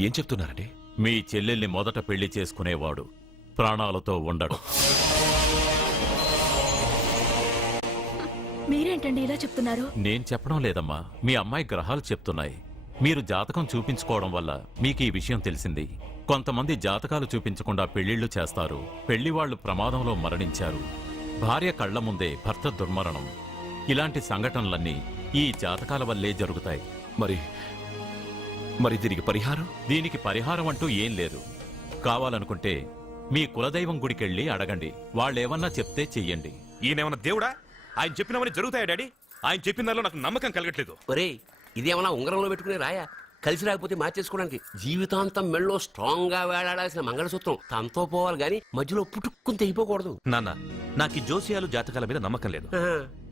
ఏం చెప్తున్నారండి? మీ చెల్లెల్ని మొదట పెళ్లి చేసుకునేవాడు ప్రాణాలతో ఉండడు. మీరేంటండి ఇలా చెప్తున్నారు? నేను చెప్పడం లేదమ్మా, మీ అమ్మాయి గ్రహాలు చెప్తున్నాయి. మీరు జాతకం చూపించుకోవడం వల్ల మీకు ఈ విషయం తెలిసింది. కొంతమంది జాతకాలు చూపించకుండా పెళ్లిళ్లు చేస్తారు. పెళ్లివాళ్లు ప్రమాదంలో మరణించారు. భార్య కళ్ల ముందే భర్త దుర్మరణం. ఇలాంటి సంఘటనలన్నీ ఈ జాతకాల వల్లే జరుగుతాయి. మరి దీనికి పరిహారం? దీనికి పరిహారం అంటూ ఏం లేదు. కావాలనుకుంటే మీ కులదైవం గుడికెళ్ళి అడగండి. వాళ్ళేమన్నా చెప్తే చెయ్యండి. ఈయనేమన్నా దేవుడా? ఆయన చెప్పినవన్నీ జరుగుతాయా డాడీ? ఆయన చెప్పిన దానిలో నాకు నమ్మకం కలగట్లేదు. ఒరే ఇదేమన్నా ఉంగరంలో పెట్టుకునే రాయా? కలిసి రాకపోతే మార్చేసుకోవడానికి జీవితాంతం మెళ్ళో స్ట్రాంగ్ గా వేలాడాల్సిన మంగళసూత్రం తనతో పోవాలి గాని మధ్యలో పుట్టుక్కుని తెగిపోకూడదు. నాన్న, నాకు ఈ జోసియాలు జాతకాల మీద నమ్మకం లేదు.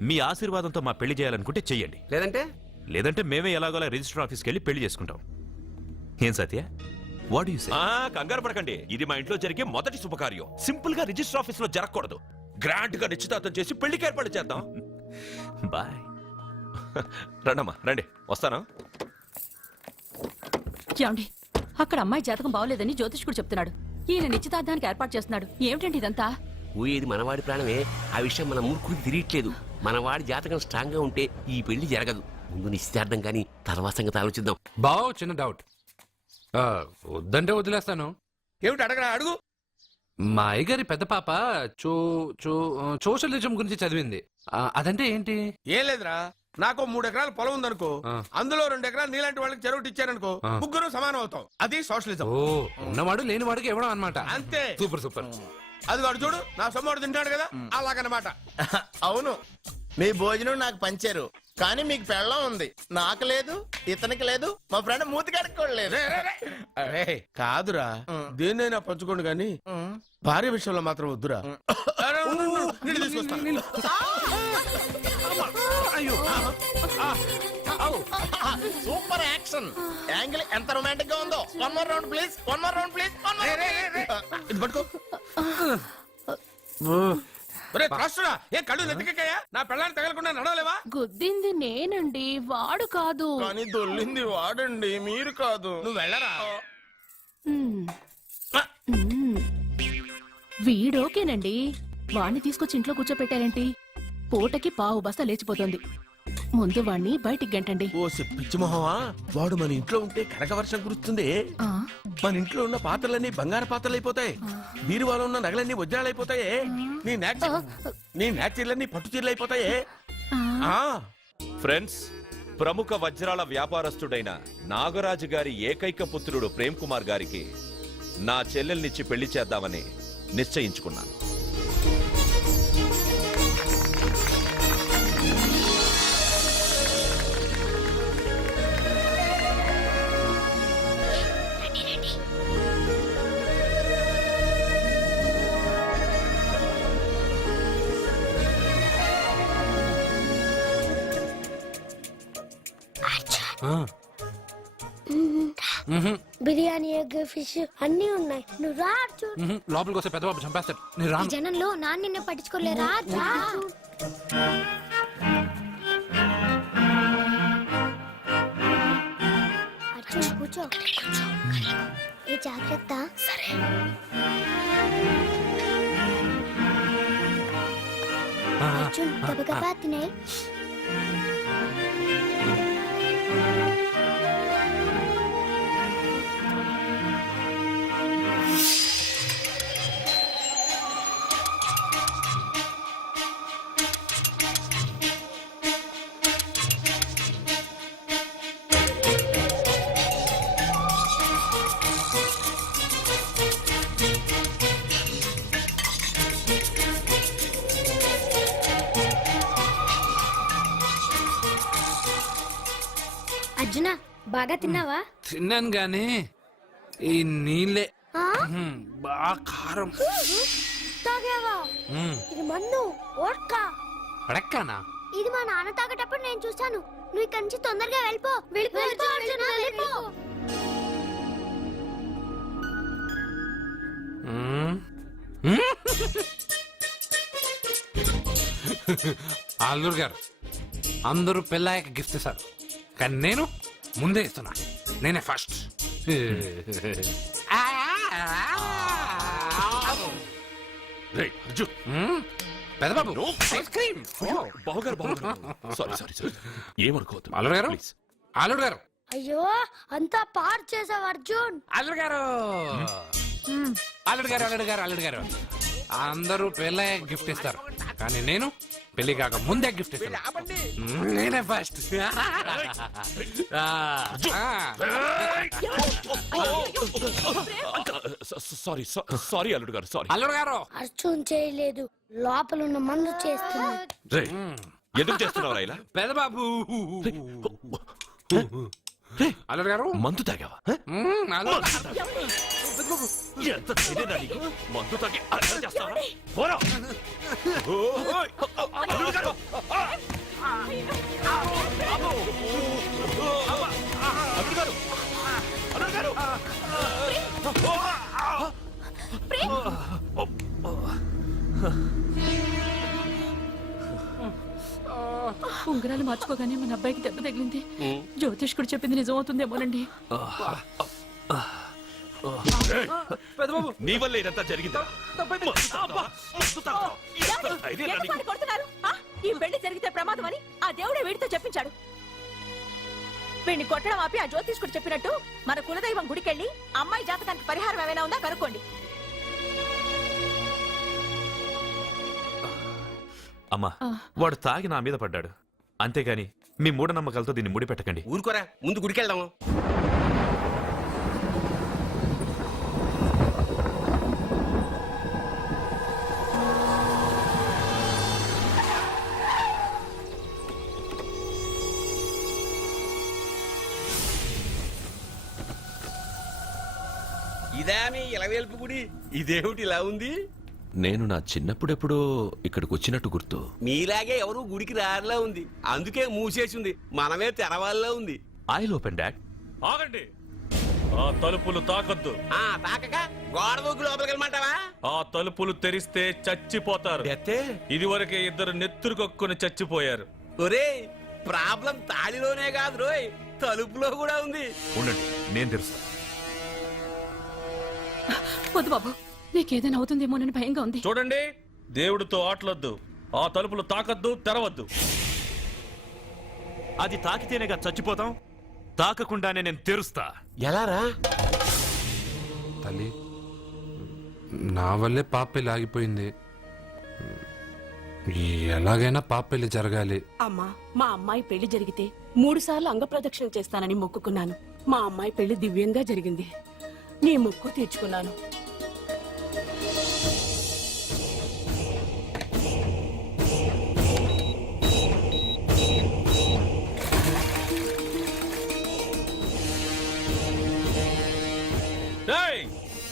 మీ ఆశీర్వాదంతో మా పెళ్లి చేయాలనుకుంటే చెయ్యండి. లేదంటే మేమే ఎలాగోలా రిజిస్టర్ ఆఫీస్కి వెళ్ళి పెళ్లి చేసుకుంటాం. ఏం సత్య? What you say? కంగారు పడకండి, ఇది మా ఇంట్లో జరిగే మొదటి శుభకార్యం. సింపుల్ గా రిజిస్టర్ ఆఫీస్ లో జరగకూడదు. గ్రాండ్ గా నిశ్చితార్థం చేసి పెళ్లికి ఏర్పాటు చేద్దాం. బాయ్. రండమ్మా రండి, వస్తాను. ఏమండి, అక్కడ అమ్మాయి జాతకం బాగోలేదని జ్యోతిష్కుడు చెప్తున్నాడు. ఈయన నిశ్చితార్థానికి ఏర్పాటు చేస్తున్నాడు. ఏమిటండి ఇదంతా? ఊయేది మనవాడి ప్రాణమే. ఆ విషయం మన మూర్ఖుడికి తిరియట్లేదు. మనవాడి జాతకం స్ట్రాంగ్ గా ఉంటే ఈ పెళ్లి జరగదు. ముందు నిశ్చితార్థం కానీ తర్వాత సంగతి ఆలోచిద్దాం. బావ్, చిన్న డౌట్. వద్దంటే వదిలేస్తాను. ఏమిటి అడగరా? అడుగు. మా అయ్యగారి పెద్ద పాప సోషలిజం గురించి చదివింది. అదంటే ఏంటి? ఏం లేదురా, నాకు 3 ఎకరాల పొలం ఉందనుకో, అందులో 2 ఎకరాలు నీలాంటి వాళ్ళకి చెరువు ఇచ్చారనుకో, ముగ్గురు సమానం అవుతాం. అది సోషలిజం. ఓ, ఉన్నవాడు లేనివాడికి ఇవ్వడం అన్నమాట. అంతే. Super super. అది వాడు చూడు, నా సొమ్మడు తింటాడు కదా, అలాగనమాట. అవును, మీ భోజనం నాకు పంచారు, కానీ మీకు పెళ్ళం ఉంది, నాకు లేదు, ఇతనికి లేదు, మా ఫ్రెండ్ మూతికాడికి కూడా లేదు. కాదురా, దేన్నైనా పంచుకోండి గాని భార్య విషయంలో మాత్రం వద్దురా. సూపర్ యాక్షన్ యాంగిల్ ఎంత రొమాంటిక్ గా ఉందో. 1 more round please, 1 more round please. ఇది పట్టుకో. ఏ కళ్ళు నెత్తికెక్కాయా? నా పెళ్ళాన్ని తగలకుండా నడవలేవా? గుద్దింది నేనండి, వాడు కాదు. కానీ దొల్లింది వాడండి, మీరు కాదు. నువ్వు వెళ్ళరా. వీడోకేనండి. వాణ్ణి తీసుకొచ్చి ఇంట్లో కూర్చోపెట్టారేంటి? పూటకి పావు బస్తా లేచిపోతుంది. ముందు వాణ్ణి బయటికి గంటండి. ఓ పిచ్చి మొహమా, వాడు మన ఇంట్లో ఉంటే కనక వర్షం కురుస్తుంది. మన ఇంట్లో ఉన్న పాత్రలన్నీ బంగారు పాత్రలు అయిపోతాయి. బీరువాలో ఉన్న నగలన్నీ వజ్రాలు అయిపోతాయి. నీ నాచీర్లన్నీ పట్టు చీరలు అయిపోతాయి. ఫ్రెండ్స్, ప్రముఖ వజ్రాల వ్యాపారస్తుడైన నాగరాజు గారి ఏకైక పుత్రుడు ప్రేమ్ కుమార్ గారికి నా చెల్లెల్నిచ్చి పెళ్లి చేద్దామని నిశ్చయించుకున్నాను. బిర్యానీ, ఎగ్, ఫిష్ అన్ని ఉన్నాయి. నువ్వు రా చూడు. లోపలికి వస్తే పెద్ద బాబు చంపేస్తాడు. నేను రాను. జనంలో నాన్న నిన్ను పట్టించుకోలేరా? అర్జున్ కూర్చో. ఏ జాగ్రత్త. సరే. అర్జున్ గబగబా తినే. అర్జున, బాగా తిన్నావా? తిన్నాను గానీ ఈ నీళ్ళే బాగా కారం. తాగావా? ఇది మందు, వోడ్కా. పడక్కానా? ఇది మా నాన్న తాగేటప్పుడు నేను చూశాను. నువ్వు ఇక్కడి నుంచి తొందరగా వెళ్ళిపో. వెళ్ళిపో అర్జున, వెళ్ళిపో. అల్లూరు గారు, అందరూ పెళ్ళాయక గిఫ్ట్ ఇస్తారు, కానీ నేను ముందే ఇస్తున్నా, నేనే ఫస్ట్. పెద్దబాబు ఐస్ క్రీమ్. ఏమనుకోవద్దు. అల్లుడు గారు, అల్లుడు గారు, అయ్యో అంతా పాడు చేసావు అర్జున్. అల్లుడు గారు, అల్లుడు గారు, అల్లుడు గారు, అల్లుడు గారు, అందరూ పెళ్ళే గిఫ్ట్ ఇస్తారు, కానీ నేను పెళ్లి కాక ముందే గిఫ్ట్ ఇస్తాను. నేనే ఫస్ట్. సారీ అల్లుడు గారు, సారీ. అల్లుడు గారు, అర్జున్ చేయలేదు, లోపల ఉన్న మందు చేస్తున్నాడు. ఎందుకు చేస్తున్నావు ఇలా? పెద్దబాబు. అల్లుడు గారు, మందు తాగావా? ఎంత ధైర్యంరా నీకు? మందు తాగి అల్లరి చేస్తావా? పోరా! ఓయ్! అల్లుడు గారు! అల్లుడు గారు! అల్లుడు గారు! ఉంగరాలు మార్చుకోగానే మన అబ్బాయికి దెబ్బ తగిలింది. జ్యోతిష్కుడు చెప్పింది నిజమవుతుందేమోనండి. నీ వల్ల ఇదంతా జరిగిందా? ఈ పెళ్లి జరిగితే ప్రమాదం అని ఆ దేవుడే వీడితో చెప్పించాడు. వీడిని కొట్టడం ఆపి ఆ జ్యోతిష్కుడు చెప్పినట్టు మన కులదైవం గుడికెళ్ళి అమ్మాయి జాతకానికి పరిహారం ఏమైనా ఉందా కనుక్కోండి. అమ్మా, వాడు తాగి నా మీద పడ్డాడు, అంతేగాని మీ మూఢనమ్మకాలతో దీన్ని ముడిపెట్టకండి. ఊరుకోరా, ముందు గుడికెళ్దాము. ఇదా మీ ఇలవేల్పు గుడి? ఇదేమిటి ఇలా ఉంది? నేను నా చిన్నప్పుడెప్పుడో ఇక్కడికి వచ్చినట్టు గుర్తు. మీలాగే ఎవరు గుడికి రారులా ఉంది, అందుకే మూసేసి ఉంది. మనమే తెరవాళ్ళలో ఉంది. I open dad. ఆగండి, ఆ తలుపులు తాకొద్దు. తాకక గోడ దూకి లోపలికి వెళ్ళమంటావా? ఆ తలుపులు తెరిస్తే చచ్చిపోతారు. ఇదివరకే ఇద్దరు నెత్తురు కొక్కుని చచ్చిపోయారు. ఒరే, ప్రాబ్లం తాళిలోనే కాదు రోయ్, తలుపులో కూడా ఉంది. ఉండండి, నేను తెరుస్తా. వద్దు బాబు, నీకేదైనా అవుతుందేమోనని భయంగా ఉంది. చూడండి, దేవుడితో ఆటలొద్దు. ఆ తలుపులు తాకద్దు, తెరవద్దు. అది తాకితేనేగా చచ్చిపోతాం, తాకకుండానే నేను తెరుస్తా. ఎలారా? తల్లి, నా వల్లే పాప పెళ్లి ఆగిపోయింది. ఎలాగైనా పాప పెళ్లి జరగాలి. అమ్మా, మా అమ్మాయి పెళ్లి జరిగితే 3 సార్లు అంగప్రదక్షిణ చేస్తానని మొక్కుకున్నాను. మా అమ్మాయి పెళ్లి దివ్యంగా జరిగింది. నీ మొక్కు తీర్చుకున్నాను.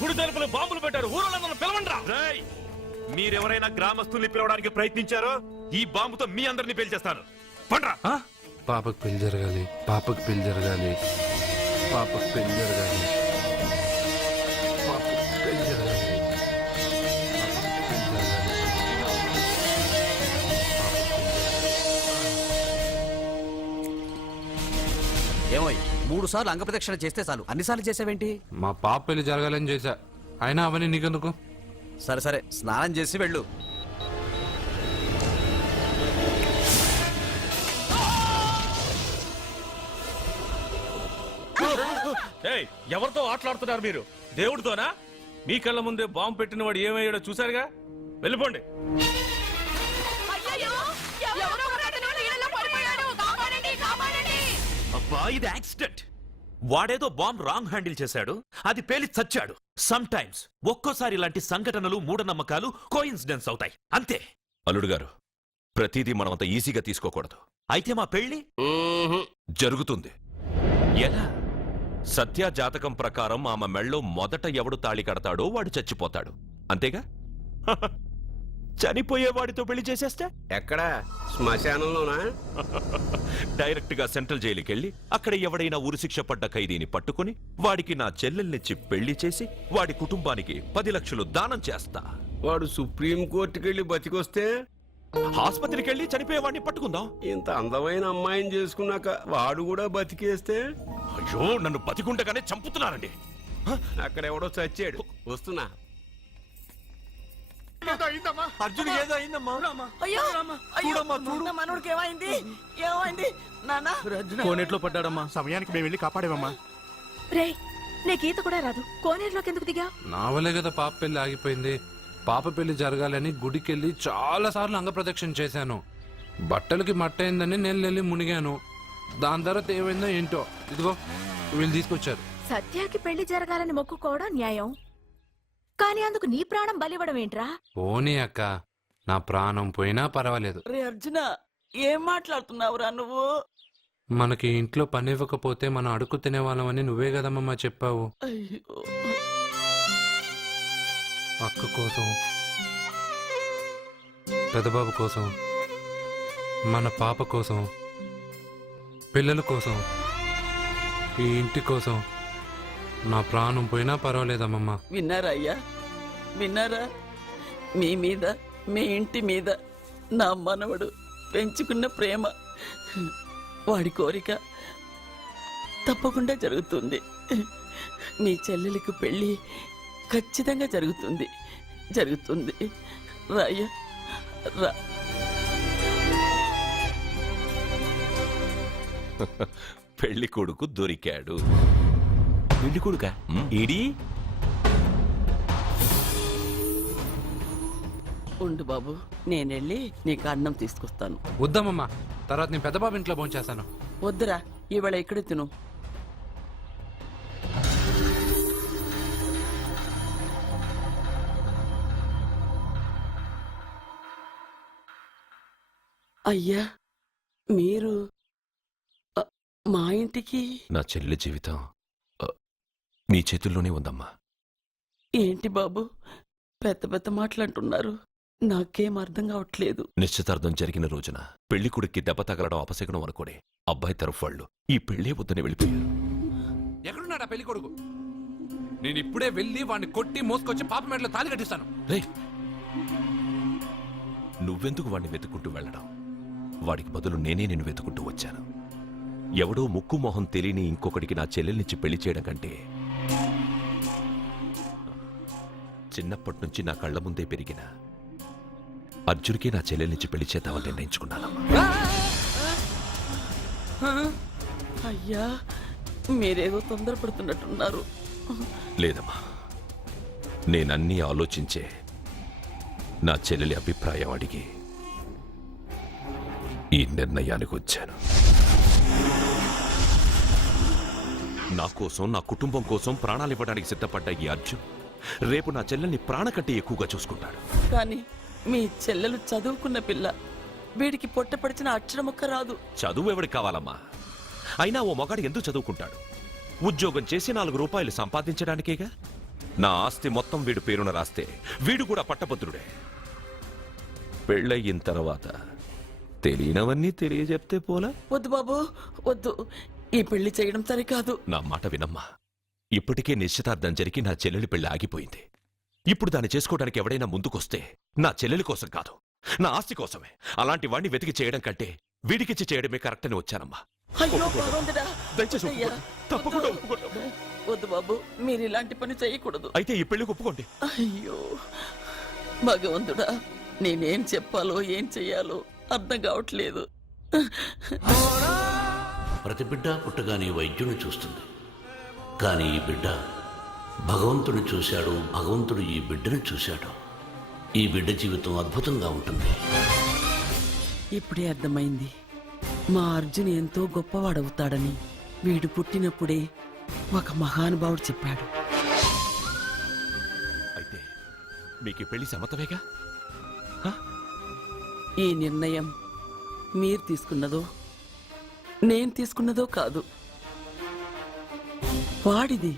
గుడి తలుపులు బాంబులు పెట్టారు, ఊరోళ్ళందరూ పిలవండ్రా. మీరెవరైనా గ్రామస్తుల్ని పిలవడానికి ప్రయత్నించారో ఈ బాంబుతో మీ అందరినీ పేల్చేస్తాను. పండ్రా. పాపకు పెళ్లి జరగాలి, పాపకు పెళ్లి జరగాలి, పాపకు పెళ్లి జరగాలి, పాపకు పెళ్లి జరగాలి. ఏమో 3 సార్లు అంగప్రదక్షిణ చేస్తే చాలు, అన్నిసార్లు చేసావేంటి? మా పాప పెళ్లి జరగాలని చేశా, అయినా అవన్నీ నీకెందుకు? సరే సరే, స్నానం చేసి వెళ్ళు. ఎవరితో ఆటలాడుతున్నారు మీరు? దేవుడితోనా? మీ కళ్ళ ముందే బాంబు పెట్టిన వాడు ఏమయ్యాడో చూసారుగా. వెళ్ళిపోండి. అబ్బా, ఇది యాక్సిడెంట్. వాడేదో బాంబ్ రాంగ్ హ్యాండిల్ చేశాడు, అది పేలి చచ్చాడు. సమ్ టైమ్స్ ఒక్కోసారి ఇలాంటి సంఘటనలు, మూఢనమ్మకాలు కోఇన్సిడెన్స్ అవుతాయి, అంతే. అల్లుడు గారు, ప్రతిదీ మనం అంత ఈజీగా తీసుకోకూడదు. అయితే మా పెళ్లి జరుగుతుంది. ఎలా? సత్య జాతకం ప్రకారం ఆమె మెళ్ళో మొదట ఎవడు తాళి కడతాడో వాడు చచ్చిపోతాడు, అంతేగా? చనిపోయేవాడితో పెళ్లి చేసేస్తే ఎక్కడా? శ్మశానంలోనా? డైరెక్ట్ గా సెంట్రల్ జైలుకి వెళ్ళి అక్కడ ఎవడైనా ఉరిశిక్ష పడ్డ ఖైదీని పట్టుకుని వాడికి నా చెల్లెల్నిచ్చి పెళ్లి చేసి వాడి కుటుంబానికి 10 లక్షలు దానం చేస్తా. వాడు సుప్రీం కోర్టుకి వెళ్ళి బతికొస్తే ఆసుపత్రికి వెళ్ళి చనిపోయేవాడిని పట్టుకుందాం. ఇంత అందమైన అమ్మాయిని చేసుకున్నాక వాడు కూడా బతికేస్తే అయ్యో నన్ను బతికుండగానే చంపుతున్నారండి. అక్కడెవడో చచ్చాడు. వస్తున్నా. అర్జున్ ఏదో అయిందమ్మా. అయ్యో నా మనోడికి ఏమైంది? ఏమైంది నాన్న? కోనేట్లో పడ్డాడమ్మా. సమయానికి మేము వెళ్ళి కాపాడేవమ్మా. రే నీకు ఈత కూడా రాదు, కోనేరులోకి ఎందుకు దిగా? నా వల్లే కదా పాప పెళ్లి ఆగిపోయింది. పాప పెళ్లి జరగాలని గుడికెళ్ళి చాలా సార్లు అంగప్రదక్షిణ చేశాను. బట్టలకి మట్టయిందని నేను వెళ్ళి మునిగాను. దాని తర్వాత ఏమైందో ఏంటో ఇదిగో వీళ్ళు తీసుకొచ్చారు. సత్యాకి పెళ్లి జరగాలని మొక్కుకోవడం న్యాయం, కానీ అందుకు నీ ప్రాణం బలివ్వడం ఏంట్రా? పోనీ అక్క, నా ప్రాణం పోయినా పర్వాలేదు. రే అర్జున, ఏం మాట్లాడుతున్నావురా నువ్వు? మనకి ఇంట్లో పని ఇవ్వకపోతే మనం అడుగు తినేవాళ్ళమని నువ్వే కదమ్మా చెప్పావు. అయ్యో అక్క కోసం, పెదబాబు కోసం, మన పాప కోసం, పిల్లల కోసం, ఈ ఇంటి కోసం నా ప్రాణం పోయినా పర్వాలేదమ్మమ్మా. విన్నారా అయ్యా, విన్నారా? మీ మీద, మీ ఇంటి మీద నా మనవడు పెంచుకున్న ప్రేమ, వాడి కోరిక తప్పకుండా జరుగుతుంది. మీ చెల్లెలకు పెళ్ళి ఖచ్చితంగా జరుగుతుంది, జరుగుతుంది. రాయ్యా రా. పెళ్లి కొడుకు దొరికాడు. పెళ్లి కొడుక ఈడి ఉండు బాబు, నేనెళ్ళి నీకు అన్నం తీసుకొస్తాను. వద్దమ్మమ్మా, తర్వాత నేను పెద్దబాబు ఇంట్లో భోంచేస్తాను. వద్దురా, ఇవాళ ఇక్కడే తిను. అయ్యా మీరు మా ఇంటికి? నా చెల్లి జీవితం మీ చేతుల్లోనే ఉందమ్మా. ఏంటి బాబు పెద్ద పెద్ద మాటలంటున్నారు? నాకేం అర్థం కావట్లేదు. నిశ్చితార్థం జరిగిన రోజున పెళ్లి కొడుక్కి దెబ్బ తగలడం అపశకునం అనుకోడే అబ్బాయి తరఫు వాళ్ళు ఈ పెళ్లే వద్దని వెళ్ళిపోయారు. ఎక్కడున్నాడా పెళ్లి కొడుకు? నేను ఇప్పుడే వెళ్ళి వాడిని కొట్టి మోసుకొచ్చి పాప మెడలో తాళి కట్టిస్తాను. నువ్వెందుకు వాడిని వెతుక్కుంటూ వెళ్ళడం? వాడికి బదులు నేనే నిన్ను వెతుకుంటూ వచ్చాను. ఎవడో ముక్కు మొహం తెలియని ఇంకొకడికి నా చెల్లెల్నిచ్చి పెళ్లి చేయడం కంటే చిన్నప్పటి నుంచి నా కళ్ల ముందే పెరిగిన అర్జున్కి నా చెల్లెల్నిచ్చి పెళ్లి చేద్దామని నిర్ణయించుకున్నానమ్మా. అయ్యా మీరేదో తొందరపడుతున్నట్టున్నారు. లేదమ్మా, నేనన్నీ ఆలోచించే నా చెల్లెలి అభిప్రాయం అడిగి ఈ నిర్ణయానికి వచ్చాను. నా కోసం, నా కుటుంబం కోసం ప్రాణాలు ఇవ్వడానికి సిద్ధపడ్డ ఈ అర్జున్ రేపు నా చెల్లెల్ని ప్రాణ కంటే ఎక్కువగా చూసుకుంటాడు. కానీ మీ చెల్లెలు చదువుకున్న పిల్ల, వీడికి పొట్టపడిచిన అక్షరం ఒక్క రాదు. చదువు ఎవడికి కావాలమ్మా? అయినా ఓ మగాడు ఎందుకు చదువుకుంటాడు? ఉద్యోగం చేసి 4 రూపాయలు సంపాదించడానికేగా. నా ఆస్తి మొత్తం వీడు పేరున రాస్తే వీడు కూడా పట్టభద్రుడే. పెళ్ళయిన తర్వాత తెలియనవన్నీ తెలియజెప్తే పోలా? వద్దు బాబు వద్దు, ఈ పెళ్లి చేయడం సరికాదు. నా మాట వినమ్మా. ఇప్పటికే నిశ్చితార్థం జరిగి నా చెల్లెలి పెళ్లి ఆగిపోయింది. ఇప్పుడు దాన్ని చేసుకోవడానికి ఎవడైనా ముందుకొస్తే నా చెల్లెలి కోసం కాదు, నా ఆస్తి కోసమే. అలాంటి వాడిని వెతికి చేయడం కంటే వీడికిచ్చి చేయడమే కరెక్ట్ అని వచ్చానమ్మా. అయ్యో భగవంతుడా, దయచేసి అయ్యా, తప్పకుండా వద్దు బాబు, మీరు ఇలాంటి పని చేయకూడదు. అయితే ఈ పెళ్లికి ఒప్పుకోండి. అయ్యో భగవంతుడా, నేనేం చెప్పాలో ఏం చెయ్యాలో అర్థం కావట్లేదు. ప్రతి బిడ్డ పుట్టగానే వైద్యుని చూస్తుంది, కానీ ఈ బిడ్డ భగవంతుడు చూశాడు, భగవంతుడు ఈ బిడ్డను చూశాడు. ఈ బిడ్డ జీవితం అద్భుతంగా ఉంటుంది. ఇప్పుడే అర్థమైంది, మా అర్జున్ ఎంతో గొప్పవాడవుతాడని. వీడు పుట్టినప్పుడే ఒక మహానుభావుడు చెప్పాడు. అయితే మీకు పెళ్లి సమ్మతమేగా? ఈ నిర్ణయం మీరు తీసుకున్నదో నేను తీసుకున్నదో కాదు, వాడిది.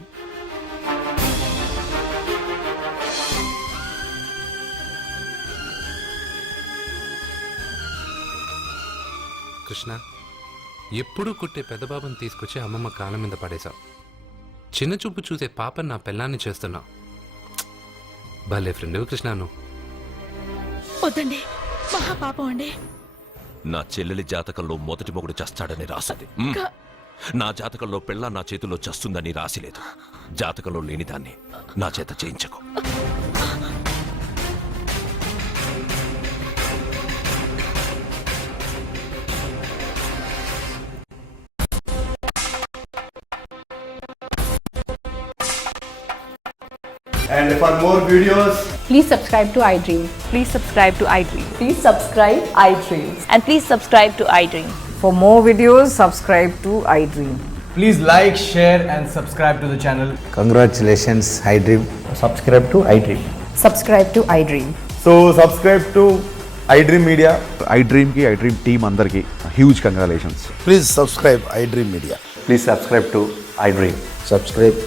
కృష్ణ, ఎప్పుడూ కుట్టే పెద్దబాబుని తీసుకొచ్చి అమ్మమ్మ కాళ్ళ మీద పడేశావు. చిన్న చూపు చూసే పాపని నా పెళ్ళాన్ని చేస్తున్నావు. భలే ఫ్రెండ్ కృష్ణ నువ్వు. వద్దండి, మహాపాపం అండి. నా చెల్లెలి జాతకంలో మొదటి మొగుడు చస్తాడని రాసింది. నా జాతకంలో పెళ్ళ నా చేతిలో చస్తుందని రాసిలేదు. జాతకంలో లేనిదాన్ని నా చేత చేయించకు. And for more videos, Please subscribe to iDream. Please subscribe to iDream. Please subscribe iDream. And please subscribe to iDream. For more videos, subscribe to iDream. please like, share, and subscribe to the channel. Congratulations iDream. Subscribe to iDream. Subscribe to iDream. So subscribe to iDream Media. iDream కి iDream team అందరికి huge congratulations. Please subscribe iDream media. Please subscribe to iDream. Subscribe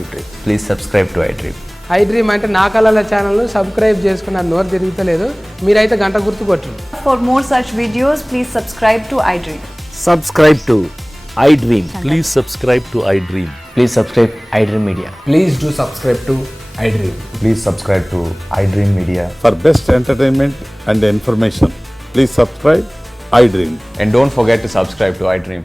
iDream. Please subscribe to iDream. iDream అంటే నా కళల channel subscribe చేసుకున్న నోరు తిరుగుతలేదు. మీరైతే గంట గుర్తు కొట్టండి. For more such videos, please subscribe to iDream. Subscribe to iDream. Please subscribe to iDream. Please subscribe iDream Media. Please do subscribe to iDream. Please subscribe to iDream Media. For best entertainment and information please subscribe iDream. And don't forget to subscribe to iDream.